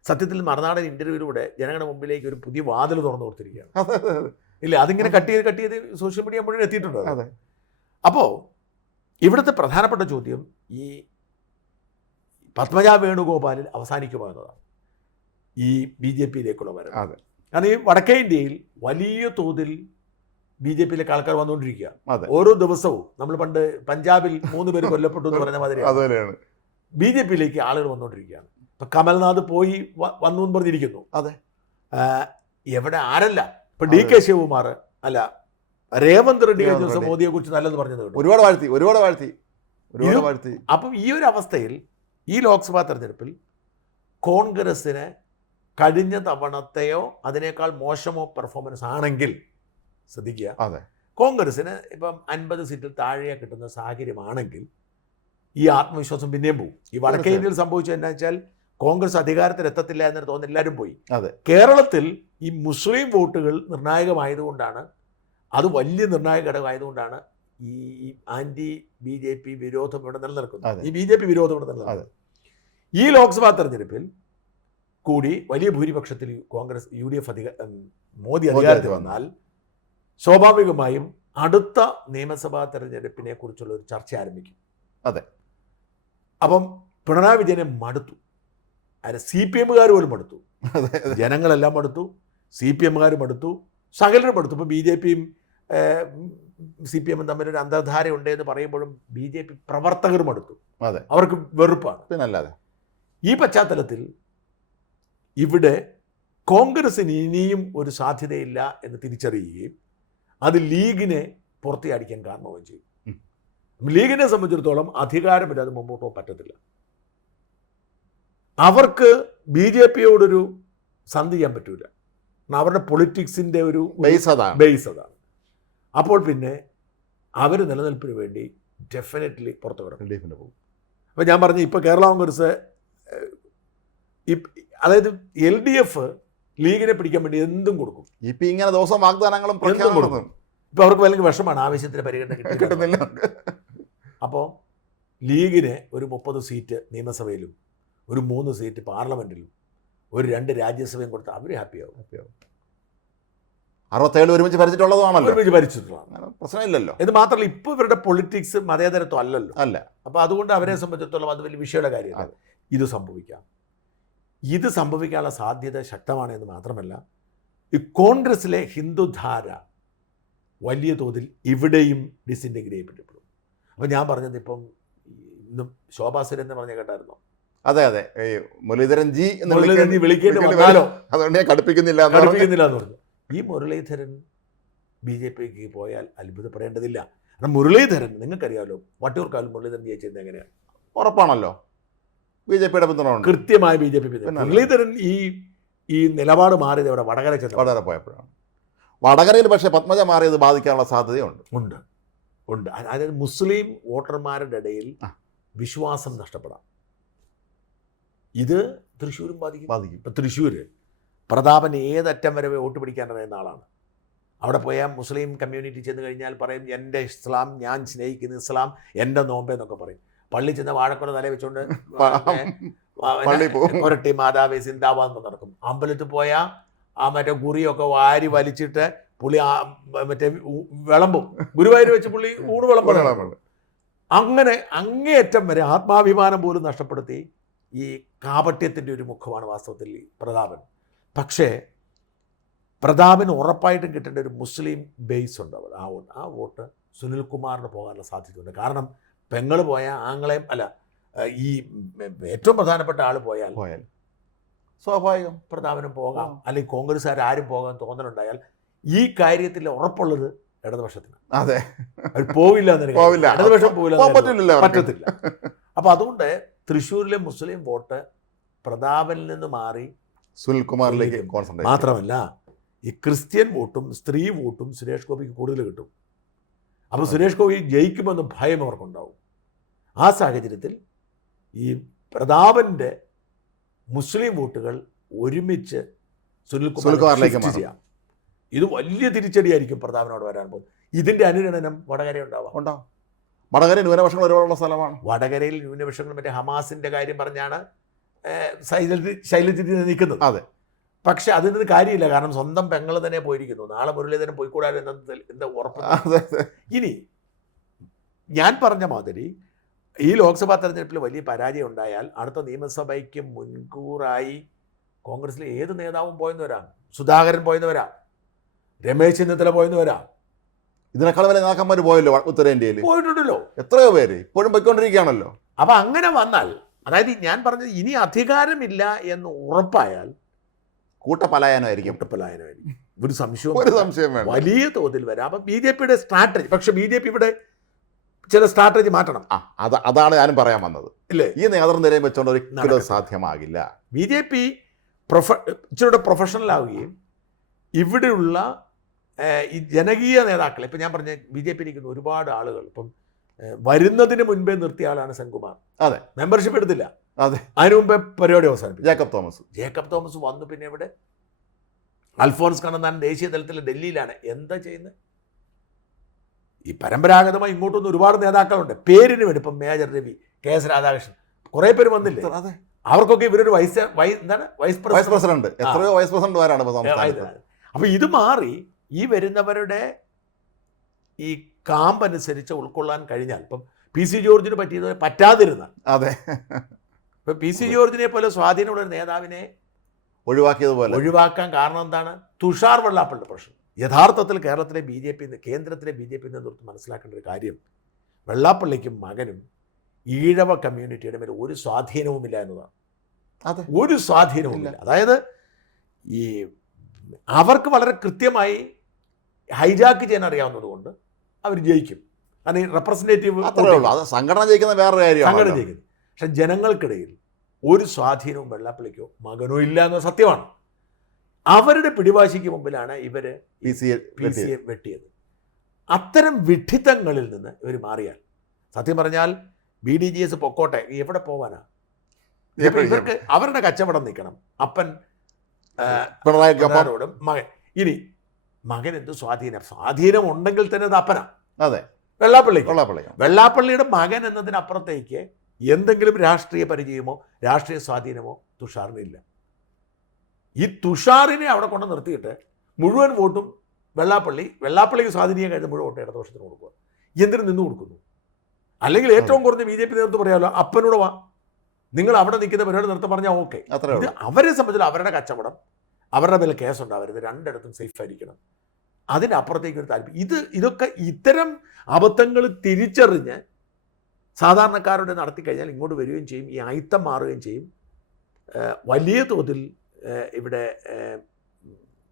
സത്യത്തിൽ മറുനാടൻ ഇൻ്റർവ്യൂവിലൂടെ ജനങ്ങളുടെ മുമ്പിലേക്ക് ഒരു പുതിയ വാതിൽ തുറന്നു കൊടുത്തിരിക്കുകയാണ്. അതെ അതെ അതെ ഇല്ല, അതിങ്ങനെ കട്ട് ചെയ്ത് സോഷ്യൽ മീഡിയ മുഴുവൻ എത്തിയിട്ടുണ്ട്. അതെ. അപ്പോൾ ഇവിടുത്തെ പ്രധാനപ്പെട്ട ചോദ്യം ഈ പത്മജ വേണുഗോപാലിൽ അവസാനിക്കുമോ എന്നതാണ്, ഈ BJPയിലേക്കുള്ള വരവ്. അതെ. കാരണം ഈ വടക്കേ ഇന്ത്യയിൽ വലിയ തോതിൽ BJPയിലേക്ക് ആൾക്കാർ വന്നുകൊണ്ടിരിക്കുക. അതെ. ഓരോ ദിവസവും നമ്മൾ പണ്ട് പഞ്ചാബിൽ 3 പേര് കൊല്ലപ്പെട്ടു എന്ന് പറഞ്ഞ മാതിരി അതുപോലെയാണ് BJPയിലേക്ക് ആളുകൾ വന്നുകൊണ്ടിരിക്കുകയാണ്. ഇപ്പം കമൽനാഥ് പോയി വന്നു എന്ന് പറഞ്ഞിരിക്കുന്നു. അതെ. എവിടെ ആരല്ല, ഇപ്പം DK ശിവകുമാർ അല്ല രേവന്ത് റെഡ്ഡി കഴിഞ്ഞ ദിവസം മോദിയെ കുറിച്ച് നല്ലത് പറഞ്ഞത് കേട്ടു. ഒരുപാട് വാഴ്ത്തി. അപ്പം ഈ ഒരു അവസ്ഥയിൽ ഈ ലോക്സഭാ തെരഞ്ഞെടുപ്പിൽ കോൺഗ്രസ്സിന് കഴിഞ്ഞ തവണത്തെയോ അതിനേക്കാൾ മോശമോ പെർഫോമൻസ് ആണെങ്കിൽ ശ്രദ്ധിക്കുക, അതെ, കോൺഗ്രസ്സിന് ഇപ്പം 50 സീറ്റിൽ താഴെ കിട്ടുന്ന സാഹചര്യമാണെങ്കിൽ ഈ ആത്മവിശ്വാസം പിന്നെയും പോകും. ഈ വടക്കേ ഇന്ത്യയിൽ സംഭവിച്ചത് എന്താ വെച്ചാൽ കോൺഗ്രസ് അധികാരത്തിൽ എത്തത്തില്ല എന്നൊരു തോന്നുന്നു എല്ലാവരും പോയി. അതെ. കേരളത്തിൽ ഈ മുസ്ലിം വോട്ടുകൾ നിർണായകമായതുകൊണ്ടാണ്, അത് വലിയ നിർണായക ഘടകമായതുകൊണ്ടാണ് ഈ ആന്റി BJP വിരോധം ഇവിടെ നിലനിൽക്കുന്നത്. ഈ BJP വിരോധം ഇവിടെ നിലനിൽക്കുന്നത്. ഈ ലോക്സഭാ തെരഞ്ഞെടുപ്പിൽ കൂടി വലിയ ഭൂരിപക്ഷത്തിൽ കോൺഗ്രസ് UDF മോദി അധികാരത്തിൽ വന്നാൽ സ്വാഭാവികമായും അടുത്ത നിയമസഭാ തെരഞ്ഞെടുപ്പിനെ കുറിച്ചുള്ള ഒരു ചർച്ച ആരംഭിക്കും. അതെ. അപ്പം പിണറായി വിജയനെ മടുത്തു, അതിന് CPMകാർ പോലും മടുത്തു, ജനങ്ങളെല്ലാം മടുത്തു, CPMകാർ മടുത്തു, സകലരും മടുത്തു. ഇപ്പം BJPയും CPMും തമ്മിലൊരു അന്തർധാര ഉണ്ട് എന്ന് പറയുമ്പോഴും BJP പ്രവർത്തകർ മടുത്തു. അതെ, അവർക്ക് വെറുപ്പാണ്. പിന്നല്ലാതെ ഈ പശ്ചാത്തലത്തിൽ ഇവിടെ കോൺഗ്രസിന് ഇനിയും ഒരു സാധ്യതയില്ല എന്ന് തിരിച്ചറിയുകയും അത് ലീഗിനെ പുറത്തിയടിക്കാൻ കാരണമാവുകയും ചെയ്യും. ലീഗിനെ സംബന്ധിച്ചിടത്തോളം അധികാരമില്ലാതെ മുമ്പോട്ട് പോകാൻ പറ്റത്തില്ല. അവർക്ക് BJPയോടൊരു സന്ധി ചെയ്യാൻ പറ്റൂല. അവരുടെ പൊളിറ്റിക്സിൻ്റെ ഒരു ബേസ് അതാണ്. അപ്പോൾ പിന്നെ അവർ നിലനിൽപ്പിന് വേണ്ടി ഡെഫിനറ്റ്ലി പുറത്തു കിടക്കും. അപ്പോൾ ഞാൻ പറഞ്ഞു, ഇപ്പോൾ കേരള കോൺഗ്രസ് അതായത് LDF ലീഗിനെ പിടിക്കാൻ വേണ്ടി എന്തും കൊടുക്കും. ഇപ്പം ഇങ്ങനെ ദിവസം വാഗ്ദാനങ്ങളും കൊടുക്കും. ഇപ്പോൾ അവർക്ക് വലിയ വിഷമാണ്, ആവശ്യത്തിന് പരിഗണന കിട്ടുന്നില്ല. അപ്പോൾ ലീഗിന് ഒരു 30 സീറ്റ് നിയമസഭയിലും ഒരു 3 സീറ്റ് പാർലമെൻറ്റിലും ഒരു 2 രാജ്യസഭയും കൊടുത്താൽ അവർ ഹാപ്പിയാവും. 67 ഒരുമിച്ച് ഭരിച്ചിട്ടുള്ളതാണല്ലോ, ഭരിച്ചിട്ടുള്ളതാണ്, പ്രശ്നമില്ലല്ലോ. ഇത് മാത്രമല്ല, ഇപ്പോൾ ഇവരുടെ പൊളിറ്റിക്സ് മതേതരത്വം അല്ലല്ലോ. അല്ല. അപ്പോൾ അതുകൊണ്ട് അവരെ സംബന്ധിച്ചിടത്തോളം അത് വലിയ വിഷയയുടെ കാര്യമാണ്. ഇത് സംഭവിക്കാം. ഇത് സംഭവിക്കാനുള്ള സാധ്യത ശക്തമാണ് എന്ന് മാത്രമല്ല, ഈ കോൺഗ്രസ്സിലെ ഹിന്ദുധാര വലിയ തോതിൽ ഇവിടെയും ഡിസിൻറ്റഗ്രേറ്റ് ചെയ്യപ്പെട്ടു. അപ്പോൾ ഞാൻ പറഞ്ഞത് ഇപ്പം ഇന്നും ശോഭാ സുരേന്ദ്രൻ പറഞ്ഞ കേട്ടായിരുന്നു. അതെ, മുരളീധരൻ ജി വിളിക്കേണ്ടി വന്നാലോ, അതുകൊണ്ട് ഞാൻ കടുപ്പിക്കുന്നില്ല എന്ന് പറഞ്ഞു. ഈ മുരളീധരൻ BJPക്ക് പോയാൽ അത്ഭുതപ്പെടേണ്ടതില്ല. കാരണം മുരളീധരൻ നിങ്ങൾക്കറിയാമല്ലോ, വട്ടിയൂർക്കാവിൽ മുരളീധരൻ ജയിച്ചത് എങ്ങനെയാണ്? ഉറപ്പാണല്ലോ, BJPയുടെ പിന്തുണ കൃത്യമായ BJP പിന്തുണ. മുരളീധരൻ ഈ നിലപാട് മാറിയത് ഇവിടെ വടകര പോയപ്പോഴാണ്. വടകരയിൽ പക്ഷേ പത്മജ മാറിയത് ബാധിക്കാനുള്ള സാധ്യതയുണ്ട്. ഉണ്ട്. അതായത് മുസ്ലിം വോട്ടർമാരുടെ ഇടയിൽ വിശ്വാസം നഷ്ടപ്പെടാം. ഇത് തൃശ്ശൂരും ബാധിക്കും. ഇപ്പം തൃശ്ശൂർ പ്രതാപൻ ഏതറ്റം വരെ വോട്ട് പിടിക്കാൻ അറിയുന്ന ആളാണ്. അവിടെ പോയാൽ മുസ്ലിം കമ്മ്യൂണിറ്റി ചെന്ന് കഴിഞ്ഞാൽ പറയും, എൻ്റെ ഇസ്ലാം, ഞാൻ സ്നേഹിക്കുന്ന ഇസ്ലാം, എൻ്റെ നോമ്പെന്നൊക്കെ പറയും. പള്ളി ചെന്ന് വാഴക്കൊല തല വെച്ചുകൊണ്ട് ഒരട്ടി മാതാവേ സിന്ദാബാദ് നടക്കും. അമ്പലത്തിൽ പോയാൽ മറ്റേ ഗുറിയൊക്കെ വാരി വലിച്ചിട്ട് പുള്ളി മറ്റേ വിളമ്പും. ഗുരുവായൂർ വെച്ച് പുള്ളി ഊണ് വിളമ്പും. അങ്ങനെ അങ്ങേയറ്റം വരെ ആത്മാഭിമാനം പോലും നഷ്ടപ്പെടുത്തി ഈ കാപട്യത്തിൻ്റെ ഒരു മുഖമാണ് വാസ്തവത്തിൽ പ്രതാപൻ. പക്ഷേ പ്രതാപന് ഉറപ്പായിട്ടും കിട്ടേണ്ട ഒരു മുസ്ലിം ബേസ് ഉണ്ട്. ആ വോട്ട് സുനിൽകുമാറിന് പോകാനുള്ള സാധ്യതയുണ്ട്. കാരണം പെങ്ങൾ പോയാൽ ആങ്ങളെയും അല്ല, ഈ ഏറ്റവും പ്രധാനപ്പെട്ട ആൾ പോയാൽ സ്വാഭാവികം പ്രതാപനും പോകാം, അല്ലെങ്കിൽ കോൺഗ്രസ്സുകാർ ആരും പോകാൻ തോന്നലുണ്ടായാൽ ഈ കാര്യത്തിൽ ഉറപ്പുള്ളത് ഇടതുപക്ഷത്തിന്. അതെ, പോവില്ല, ഇടതുപക്ഷം പോവില്ല, പറ്റത്തില്ല. അപ്പോൾ അതുകൊണ്ട് തൃശ്ശൂരിലെ മുസ്ലിം വോട്ട് പ്രതാപനിൽ നിന്ന് മാറി സുനിൽകുമാറിലേക്ക്. മാത്രമല്ല ഈ ക്രിസ്ത്യൻ വോട്ടും സ്ത്രീ വോട്ടും സുരേഷ് ഗോപിക്ക് കൂടുതൽ കിട്ടും. അപ്പോൾ സുരേഷ് ഗോപി ജയിക്കുമെന്ന് ഭയം അവർക്കുണ്ടാവും. ആ സാഹചര്യത്തിൽ ഈ പ്രതാപൻ്റെ മുസ്ലിം വോട്ടുകൾ ഒരുമിച്ച് സുനിൽകുമാറിലേക്ക് ചെയ്യാം. ഇത് വലിയ തിരിച്ചടിയായിരിക്കും പ്രതാപനോട് വരാൻ പോകുന്നത്. ഇതിൻ്റെ അനുരണനം വടകര ഉണ്ടാവും. വടകര ന്യൂനപക്ഷങ്ങൾ ഒരുപാടുള്ള സ്ഥലമാണ്. വടകരയിൽ ന്യൂനപക്ഷങ്ങൾ മറ്റേ ഹമാസിൻ്റെ കാര്യം പറഞ്ഞാണ് ശൈലജിത്ത് നിൽക്കുന്നത്. അതെ. പക്ഷെ അതിനൊരു കാര്യമില്ല, കാരണം സ്വന്തം പെങ്ങൾ തന്നെ പോയിരിക്കുന്നു. നാളെ മുരളീധരൻ പോയിക്കൂടാതെ എന്താ ഉറപ്പ്? ഇനി ഞാൻ പറഞ്ഞ മാതിരി ഈ ലോക്സഭാ തെരഞ്ഞെടുപ്പിൽ വലിയ പരാജയം ഉണ്ടായാൽ അടുത്ത നിയമസഭയ്ക്ക് മുൻകൂറായി കോൺഗ്രസിലെ ഏത് നേതാവും പോയെന്ന് വരാം. സുധാകരൻ പോയെന്ന് വരാം, രമേശ് ചെന്നിത്തല പോയെന്ന് വരാം. ഇതിനേക്കാൾ വരെ നേതാക്കന്മാർ പോയല്ലോ ഉത്തരേന്ത്യയിൽ, പോയിട്ടുണ്ടല്ലോ എത്രയോ പേര് ഇപ്പോഴും പോയിക്കൊണ്ടിരിക്കുകയാണല്ലോ. അപ്പൊ അങ്ങനെ വന്നാൽ, അതായത് ഞാൻ പറഞ്ഞത് ഇനി അധികാരമില്ല എന്ന് ഉറപ്പായാൽ കൂട്ടപലായനമായിരിക്കും. ഒരു സംശയം വേണം. വലിയ തോതിൽ വരാം. അപ്പൊ BJPയുടെ സ്ട്രാറ്റജി, പക്ഷെ BJP ഇവിടെ ചില സ്ട്രാറ്റജി മാറ്റണം. അതാണ് ഞാനും പറയാൻ വന്നത്. ഇല്ലേ, ഈ നേതൃനിരയും വെച്ചുകൊണ്ട് ഒരിക്കലും സാധ്യമാകില്ല. BJP ഇച്ചിരി പ്രൊഫഷണൽ ആവുകയും ഇവിടെയുള്ള ഈ ജനകീയ നേതാക്കൾ, ഇപ്പം ഞാൻ പറഞ്ഞ BJP ഇരിക്കുന്ന ഒരുപാട് ആളുകൾ ഇപ്പം വരുന്നതിന് മുൻപേ നിർത്തിയ ആളാണ് സെൻകുമാർ. അതെ, മെമ്പർഷിപ്പ് എടുത്തില്ല. അതെ, അതിനു മുമ്പേ പരിപാടി അവസാനിപ്പിച്ചു. ജേക്കബ് തോമസ് വന്നു. പിന്നെ ഇവിടെ അൽഫോൺസ് കണ്ണന്താനം ദേശീയ തലത്തിൽ ഡൽഹിയിലാണ്. എന്താ ചെയ്യുന്നത്? ഈ പരമ്പരാഗതമായി ഇങ്ങോട്ടൊന്നും ഒരുപാട് നേതാക്കളുണ്ട് പേരിന് വേണ്ടി. ഇപ്പം മേജർ രവി, KS രാധാകൃഷ്ണൻ, കുറെ പേര് വന്നില്ലേ? അതെ, അവർക്കൊക്കെ ഇവരൊരു വൈസ് പ്രസിഡന്റ്, എത്രയോ വൈസ് പ്രസിഡന്റുമാരാണ്. അപ്പൊ ഇത് മാറി ഈ വരുന്നവരുടെ ഈ കാമ്പനുസരിച്ച് ഉൾക്കൊള്ളാൻ കഴിഞ്ഞാൽ, ഇപ്പം PC ജോർജിന് പറ്റിയത് പറ്റാതിരുന്ന, അതെ, ഇപ്പം PC ജോർജിനെ പോലെ സ്വാധീനമുള്ള ഒരു നേതാവിനെ ഒഴിവാക്കിയതുപോലെ ഒഴിവാക്കാൻ കാരണം എന്താണ്? തുഷാർ വെള്ളാപ്പള്ളിയുടെ പ്രശ്നം. യഥാർത്ഥത്തിൽ കേരളത്തിലെ കേന്ദ്രത്തിലെ BJP നേതൃത്വം മനസ്സിലാക്കേണ്ട ഒരു കാര്യം, വെള്ളാപ്പള്ളിക്കും മകനും ഈഴവ കമ്മ്യൂണിറ്റിയുടെ മേലെ ഒരു സ്വാധീനവുമില്ല എന്നതാണ്. അതെ, ഒരു സ്വാധീനവുമില്ല. അതായത് ഈ അവർക്ക് വളരെ കൃത്യമായി ഹൈജാക്ക് ചെയ്യാൻ അറിയാവുന്നത് കൊണ്ട് അവർ ജയിക്കും. കാരണം റെപ്രസെന്റേറ്റീവ് സംഘടന ജയിക്കുന്ന വേറൊരു കാര്യം, സംഘടന ജയിക്കുന്നത്. പക്ഷെ ജനങ്ങൾക്കിടയിൽ ഒരു സ്വാധീനവും വെള്ളാപ്പള്ളിക്കോ മകനോ ഇല്ല എന്നത് സത്യമാണ്. അവരുടെ പിടിവാശിക്ക് മുമ്പിലാണ് ഇവര് PC വെട്ടിയത്. അത്തരം വിഡ്ഢിത്തങ്ങളിൽ നിന്ന് ഇവർ മാറിയാൽ, സത്യം പറഞ്ഞാൽ BDGS പൊക്കോട്ടെ, എവിടെ പോവാനാ? ഇവർക്ക് അവരുടെ കച്ചവടം നിൽക്കണം. അപ്പൻ പിണറായിയോടും മകൻ. ഇനി മകൻ എന്ത് സ്വാധീനം ഉണ്ടെങ്കിൽ തന്നെ അത് അപ്പനാ. അതെ, വെള്ളാപ്പള്ളിയുടെ മകൻ എന്നതിനപ്പുറത്തേക്ക് എന്തെങ്കിലും രാഷ്ട്രീയ പരിചയമോ രാഷ്ട്രീയ സ്വാധീനമോ തുഷാറിനില്ല. ഈ തുഷാറിനെ അവിടെ കൊണ്ട് നിർത്തിയിട്ട് മുഴുവൻ വോട്ടും വെള്ളാപ്പള്ളിക്ക് സ്വാധീനിക്കാൻ കഴിഞ്ഞ മുഴുവൻ വോട്ട് ഇടതുപക്ഷത്തിന് കൊടുക്കുക. എന്തിനു നിന്ന് കൊടുക്കുന്നു? അല്ലെങ്കിൽ ഏറ്റവും കുറഞ്ഞ BJP നേതൃത്വം പറയാമല്ലോ, അപ്പനോട് വാ, നിങ്ങൾ അവിടെ നിൽക്കുന്ന പരിപാടി നിർത്താൻ പറഞ്ഞാൽ ഓക്കെ. ഇത് അവരെ സംബന്ധിച്ച് അവരുടെ കച്ചവടം, അവരുടെ മേലെ കേസ് ഉണ്ടാവരുത്, രണ്ടിടത്തും സേഫ് ആയിരിക്കണം. അതിനപ്പുറത്തേക്ക് ഒരു താല്പര്യം. ഇതൊക്കെ ഇത്തരം അബദ്ധങ്ങൾ തിരിച്ചറിഞ്ഞ് സാധാരണക്കാരുടെ നടത്തി കഴിഞ്ഞാൽ ഇങ്ങോട്ട് വരികയും ചെയ്യും, ഈ അയിത്തം മാറുകയും ചെയ്യും. വലിയ തോതിൽ ഇവിടെ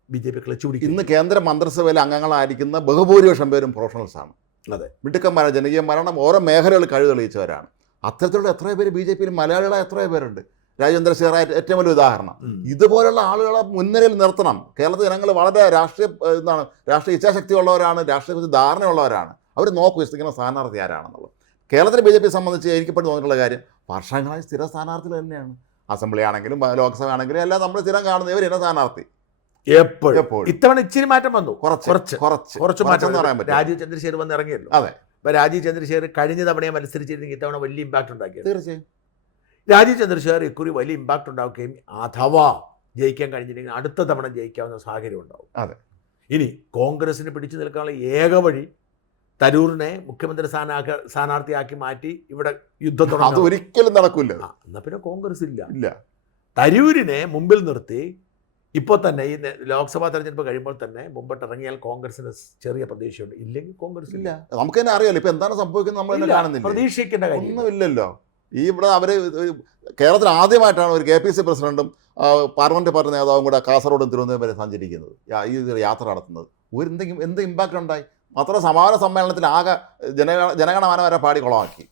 BJP ക്ലച്ച് പിടിക്കും. ഇന്ന് കേന്ദ്ര മന്ത്രിസഭയിലെ അംഗങ്ങളായിരിക്കുന്ന ബഹുഭൂരിപക്ഷം പേരും പ്രൊഫഷണൽസാണ്. അതെ, മിടുക്കന്മാരാണ്, ജനകീയന്മാരാണ്, ഓരോ മേഖലകളിൽ കഴിവ് തെളിയിച്ചവരാണ്. അത്തരത്തിലുള്ള എത്രയോ പേര് BJPയിൽ മലയാളികളായ എത്രയോ പേരുണ്ട്. രാജേന്ദ്ര ശേഖർ ഏറ്റവും വലിയ ഉദാഹരണം. ഇതുപോലുള്ള ആളുകളെ മുൻനിരയിൽ നിർത്തണം. കേരളത്തിൽ ജനങ്ങൾ വളരെ രാഷ്ട്രീയ ഇച്ഛാശക്തി ഉള്ളവരാണ്, രാഷ്ട്രീയത്തിൽ ധാരണയുള്ളവരാണ്. അവർ നോക്കും ഇഷ്ടപ്പെടുന്ന സ്ഥാനാർത്ഥി ആരാണെന്നുള്ളത്. കേരളത്തിലെ BJP സംബന്ധിച്ച് എനിക്കിപ്പോഴും തോന്നിയിട്ടുള്ള കാര്യം, വർഷങ്ങളായി സ്ഥിര സ്ഥാനാർത്ഥികൾ തന്നെയാണ്. അസംബ്ലി ആണെങ്കിലും ലോക്സഭ ആണെങ്കിലും എല്ലാം നമ്മൾ സ്ഥിരം കാണുന്ന ഇവർ സ്ഥാനാർത്ഥി എപ്പോഴും. ഇത്തവണ ഇച്ചിരി മാറ്റം വന്നു, കുറച്ച് മാറ്റം പറയാൻ പറ്റും. രാജീവ് ചന്ദ്രശേഖർ വന്ന് ഇറങ്ങിയല്ലോ. അതെ, ഇപ്പൊ രാജീവ് ചന്ദ്രശേഖർ കഴിഞ്ഞ തവണയെ മത്സരിച്ചിരുന്നെങ്കിൽ ഇത്തവണ വലിയ ഇമ്പാക്ട് ഉണ്ടാക്കിയത്. തീർച്ചയായും രാജീവ് ചന്ദ്രശേഖർ ഇക്കുറി വലിയ ഇമ്പാക്ട് ഉണ്ടാക്കുകയും അഥവാ ജയിക്കാൻ കഴിഞ്ഞില്ലെങ്കിൽ അടുത്ത തവണ ജയിക്കാവുന്ന സാഹചര്യം ഉണ്ടാവും. അതെ, ഇനി കോൺഗ്രസിന് പിടിച്ചു നിൽക്കാനുള്ള ഏക വഴി തരൂരിനെ മുഖ്യമന്ത്രി സ്ഥാനാർത്ഥിയാക്കി മാറ്റി ഇവിടെ യുദ്ധം തുടങ്ങും. അത് ഒരിക്കലും നടക്കില്ല. എന്നാ പിന്നെ കോൺഗ്രസ് ഇല്ല. തരൂരിനെ മുമ്പിൽ നിർത്തി ഇപ്പോൾ തന്നെ ഈ ലോക്സഭാ തെരഞ്ഞെടുപ്പ് കഴിയുമ്പോൾ തന്നെ മുമ്പോട്ട് ഇറങ്ങിയാൽ കോൺഗ്രസിന് ചെറിയ പ്രതീക്ഷയുണ്ട്. ഇല്ലെങ്കിൽ കോൺഗ്രസ് ഇല്ല. നമുക്ക് തന്നെ അറിയാലോ ഇപ്പൊ എന്താണ് സംഭവിക്കുന്നത്, നമ്മൾ തന്നെ കാണുന്നില്ല. പ്രതീക്ഷിക്കേണ്ട ഒന്നുമില്ലല്ലോ. ഈ ഇവിടെ അവര് കേരളത്തിൽ ആദ്യമായിട്ടാണ് ഒരു KPC പ്രസിഡന്റും പാർലമെന്റ് പാർട്ടി നേതാവും കൂടെ കാസർഗോഡും തിരുവനന്തപുരം വരെ സഞ്ചരിക്കുന്നത്, ഈ യാത്ര നടത്തുന്നത്. എന്ത് ഇമ്പാക്റ്റ് ഉണ്ടായി? മാത്രം സമാപന സമ്മേളനത്തിൽ ആകെ ജനഗണമന വരെ പാടി കുളമാക്കി.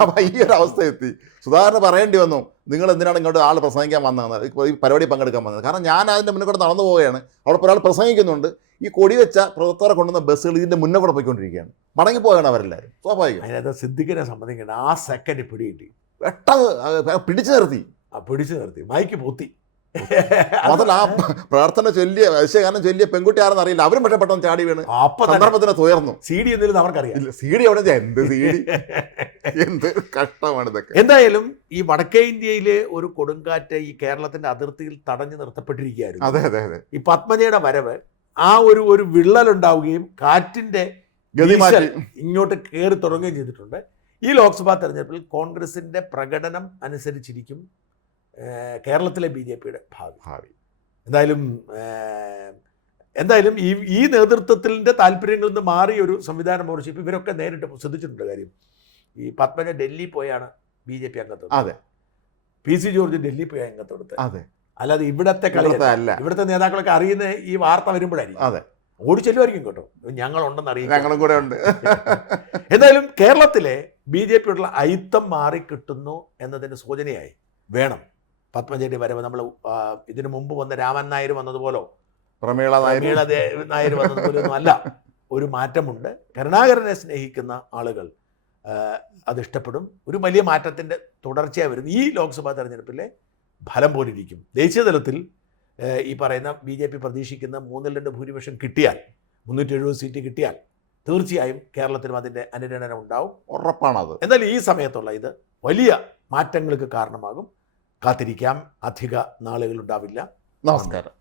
അപ്പം ഈ ഒരു അവസ്ഥ എത്തി. സുധാകരന് പറയേണ്ടി വന്നു, നിങ്ങൾ എന്തിനാണ് ഇങ്ങോട്ട് ആൾ പ്രസംഗിക്കാൻ വന്നത്, ഈ പരിപാടി പങ്കെടുക്കാൻ വന്നത്? കാരണം ഞാൻ അതിൻ്റെ മുന്നേ കൂടെ നടന്നു പോവുകയാണ്, അവിടെ ഒരാൾ പ്രസംഗിക്കുന്നുണ്ട്, ഈ കൊടി വെച്ച പ്രവർത്തകരെ കൊണ്ടുവന്ന ബസ്സുകൾ ഇതിൻ്റെ മുന്നേ കൂടെ പോയിക്കൊണ്ടിരിക്കുകയാണ്, മടങ്ങിപ്പോവുകയാണ് അവരെല്ലാവരും. സ്വാഭാവികം. അതിനകത്ത് സിദ്ദിഖിനെ സംബന്ധിക്കണം, ആ സെക്കൻഡ് പിടികിട്ടി, പെട്ടെന്ന് പിടിച്ചു നിർത്തി മൈക്ക് പൊത്തി. അതല്ല, ആ പ്രാർത്ഥന ചൊല്ലിയ ഐശ്വര്യാനം ചൊല്ലിയ പെൺകുട്ടി ആരെന്ന് അറിയില്ല. അവരും പക്ഷെ പെട്ടെന്ന് ചാടി വീണ് അപ്പൊ സന്ദർഭത്തിന് തുയർന്നു. CD എന്തെങ്കിലും അവർക്കറിയാം. CD അവിടെ എന്ത് CD, എന്ത് കഷ്ടമാണ് ഇതൊക്കെ. എന്തായാലും ഈ വടക്കേ ഇന്ത്യയിലെ ഒരു കൊടുങ്കാറ്റ് ഈ കേരളത്തിന്റെ അതിർത്തിയിൽ തടഞ്ഞു നിർത്തപ്പെട്ടിരിക്കുകയായിരുന്നു. അതെ അതെ അതെ. ഈ പത്മജയുടെ വരവ് ആ ഒരു വിള്ളലുണ്ടാവുകയും കാറ്റിന്റെ ഗതി മാറ്റി ഇങ്ങോട്ട് കയറി തുടങ്ങുകയും ചെയ്തിട്ടുണ്ട്. ഈ ലോക്സഭാ തെരഞ്ഞെടുപ്പിൽ കോൺഗ്രസിന്റെ പ്രകടനം അനുസരിച്ചിരിക്കും കേരളത്തിലെ BJPയുടെ ഭാവി. എന്തായാലും ഈ നേതൃത്വത്തിൻ്റെ താല്പര്യങ്ങളിൽ നിന്ന് മാറിയ ഒരു സംവിധാനം മോർച്ച ഇവരൊക്കെ നേരിട്ട് ശ്രദ്ധിച്ചിട്ടുണ്ട്. കാര്യം ഈ പത്മജ ഡൽഹി പോയാണ് BJP അംഗത്വം. അതെ. PC ജോർജ് ഡൽഹി പോയി അംഗത്വം. അതെ. അല്ലാതെ ഇവിടത്തെ കളിയല്ല. ഇവിടുത്തെ നേതാക്കളൊക്കെ അറിയുന്ന ഈ വാർത്ത വരുമ്പോഴായിരിക്കും. അതെ. ഓടിച്ചെല്ലുമായിരിക്കും കേട്ടോ, ഞങ്ങളുണ്ടെന്ന് അറിയിക്കും. ഞങ്ങളും കൂടെ ഉണ്ട്. എന്തായാലും കേരളത്തിലെ BJPയോടുള്ള അയിത്തം മാറിക്കിട്ടുന്നു എന്നതിന് സൂചനയായി വേണം പത്മജയുടെ വരവ്. നമ്മൾ ഇതിനു മുമ്പ് വന്ന രാമൻ നായർ വന്നതുപോലോ പ്രമീള നായർ വന്നതുപോലെയൊന്നും അല്ല. ഒരു മാറ്റമുണ്ട്. കരുണാകരനെ സ്നേഹിക്കുന്ന ആളുകൾ അതിഷ്ടപ്പെടും. ഒരു വലിയ മാറ്റത്തിൻ്റെ തുടർച്ചയായി വരുന്നു. ഈ ലോക്സഭാ തെരഞ്ഞെടുപ്പിലെ ഫലം പോലിരിക്കും. ദേശീയ തലത്തിൽ ഈ പറയുന്ന BJP പ്രതീക്ഷിക്കുന്ന 3-2 ഭൂരിപക്ഷം കിട്ടിയാൽ, 370 സീറ്റ് കിട്ടിയാൽ തീർച്ചയായും കേരളത്തിലും അതിൻ്റെ അനുരണനം ഉണ്ടാവും, ഉറപ്പാണത്. എന്നാൽ ഈ സമയത്തുള്ള ഇത് വലിയ മാറ്റങ്ങൾക്ക് കാരണമാകും. കാത്തിരിക്കാം. അധിക നാളുകളുണ്ടാവില്ല. നമസ്കാരം.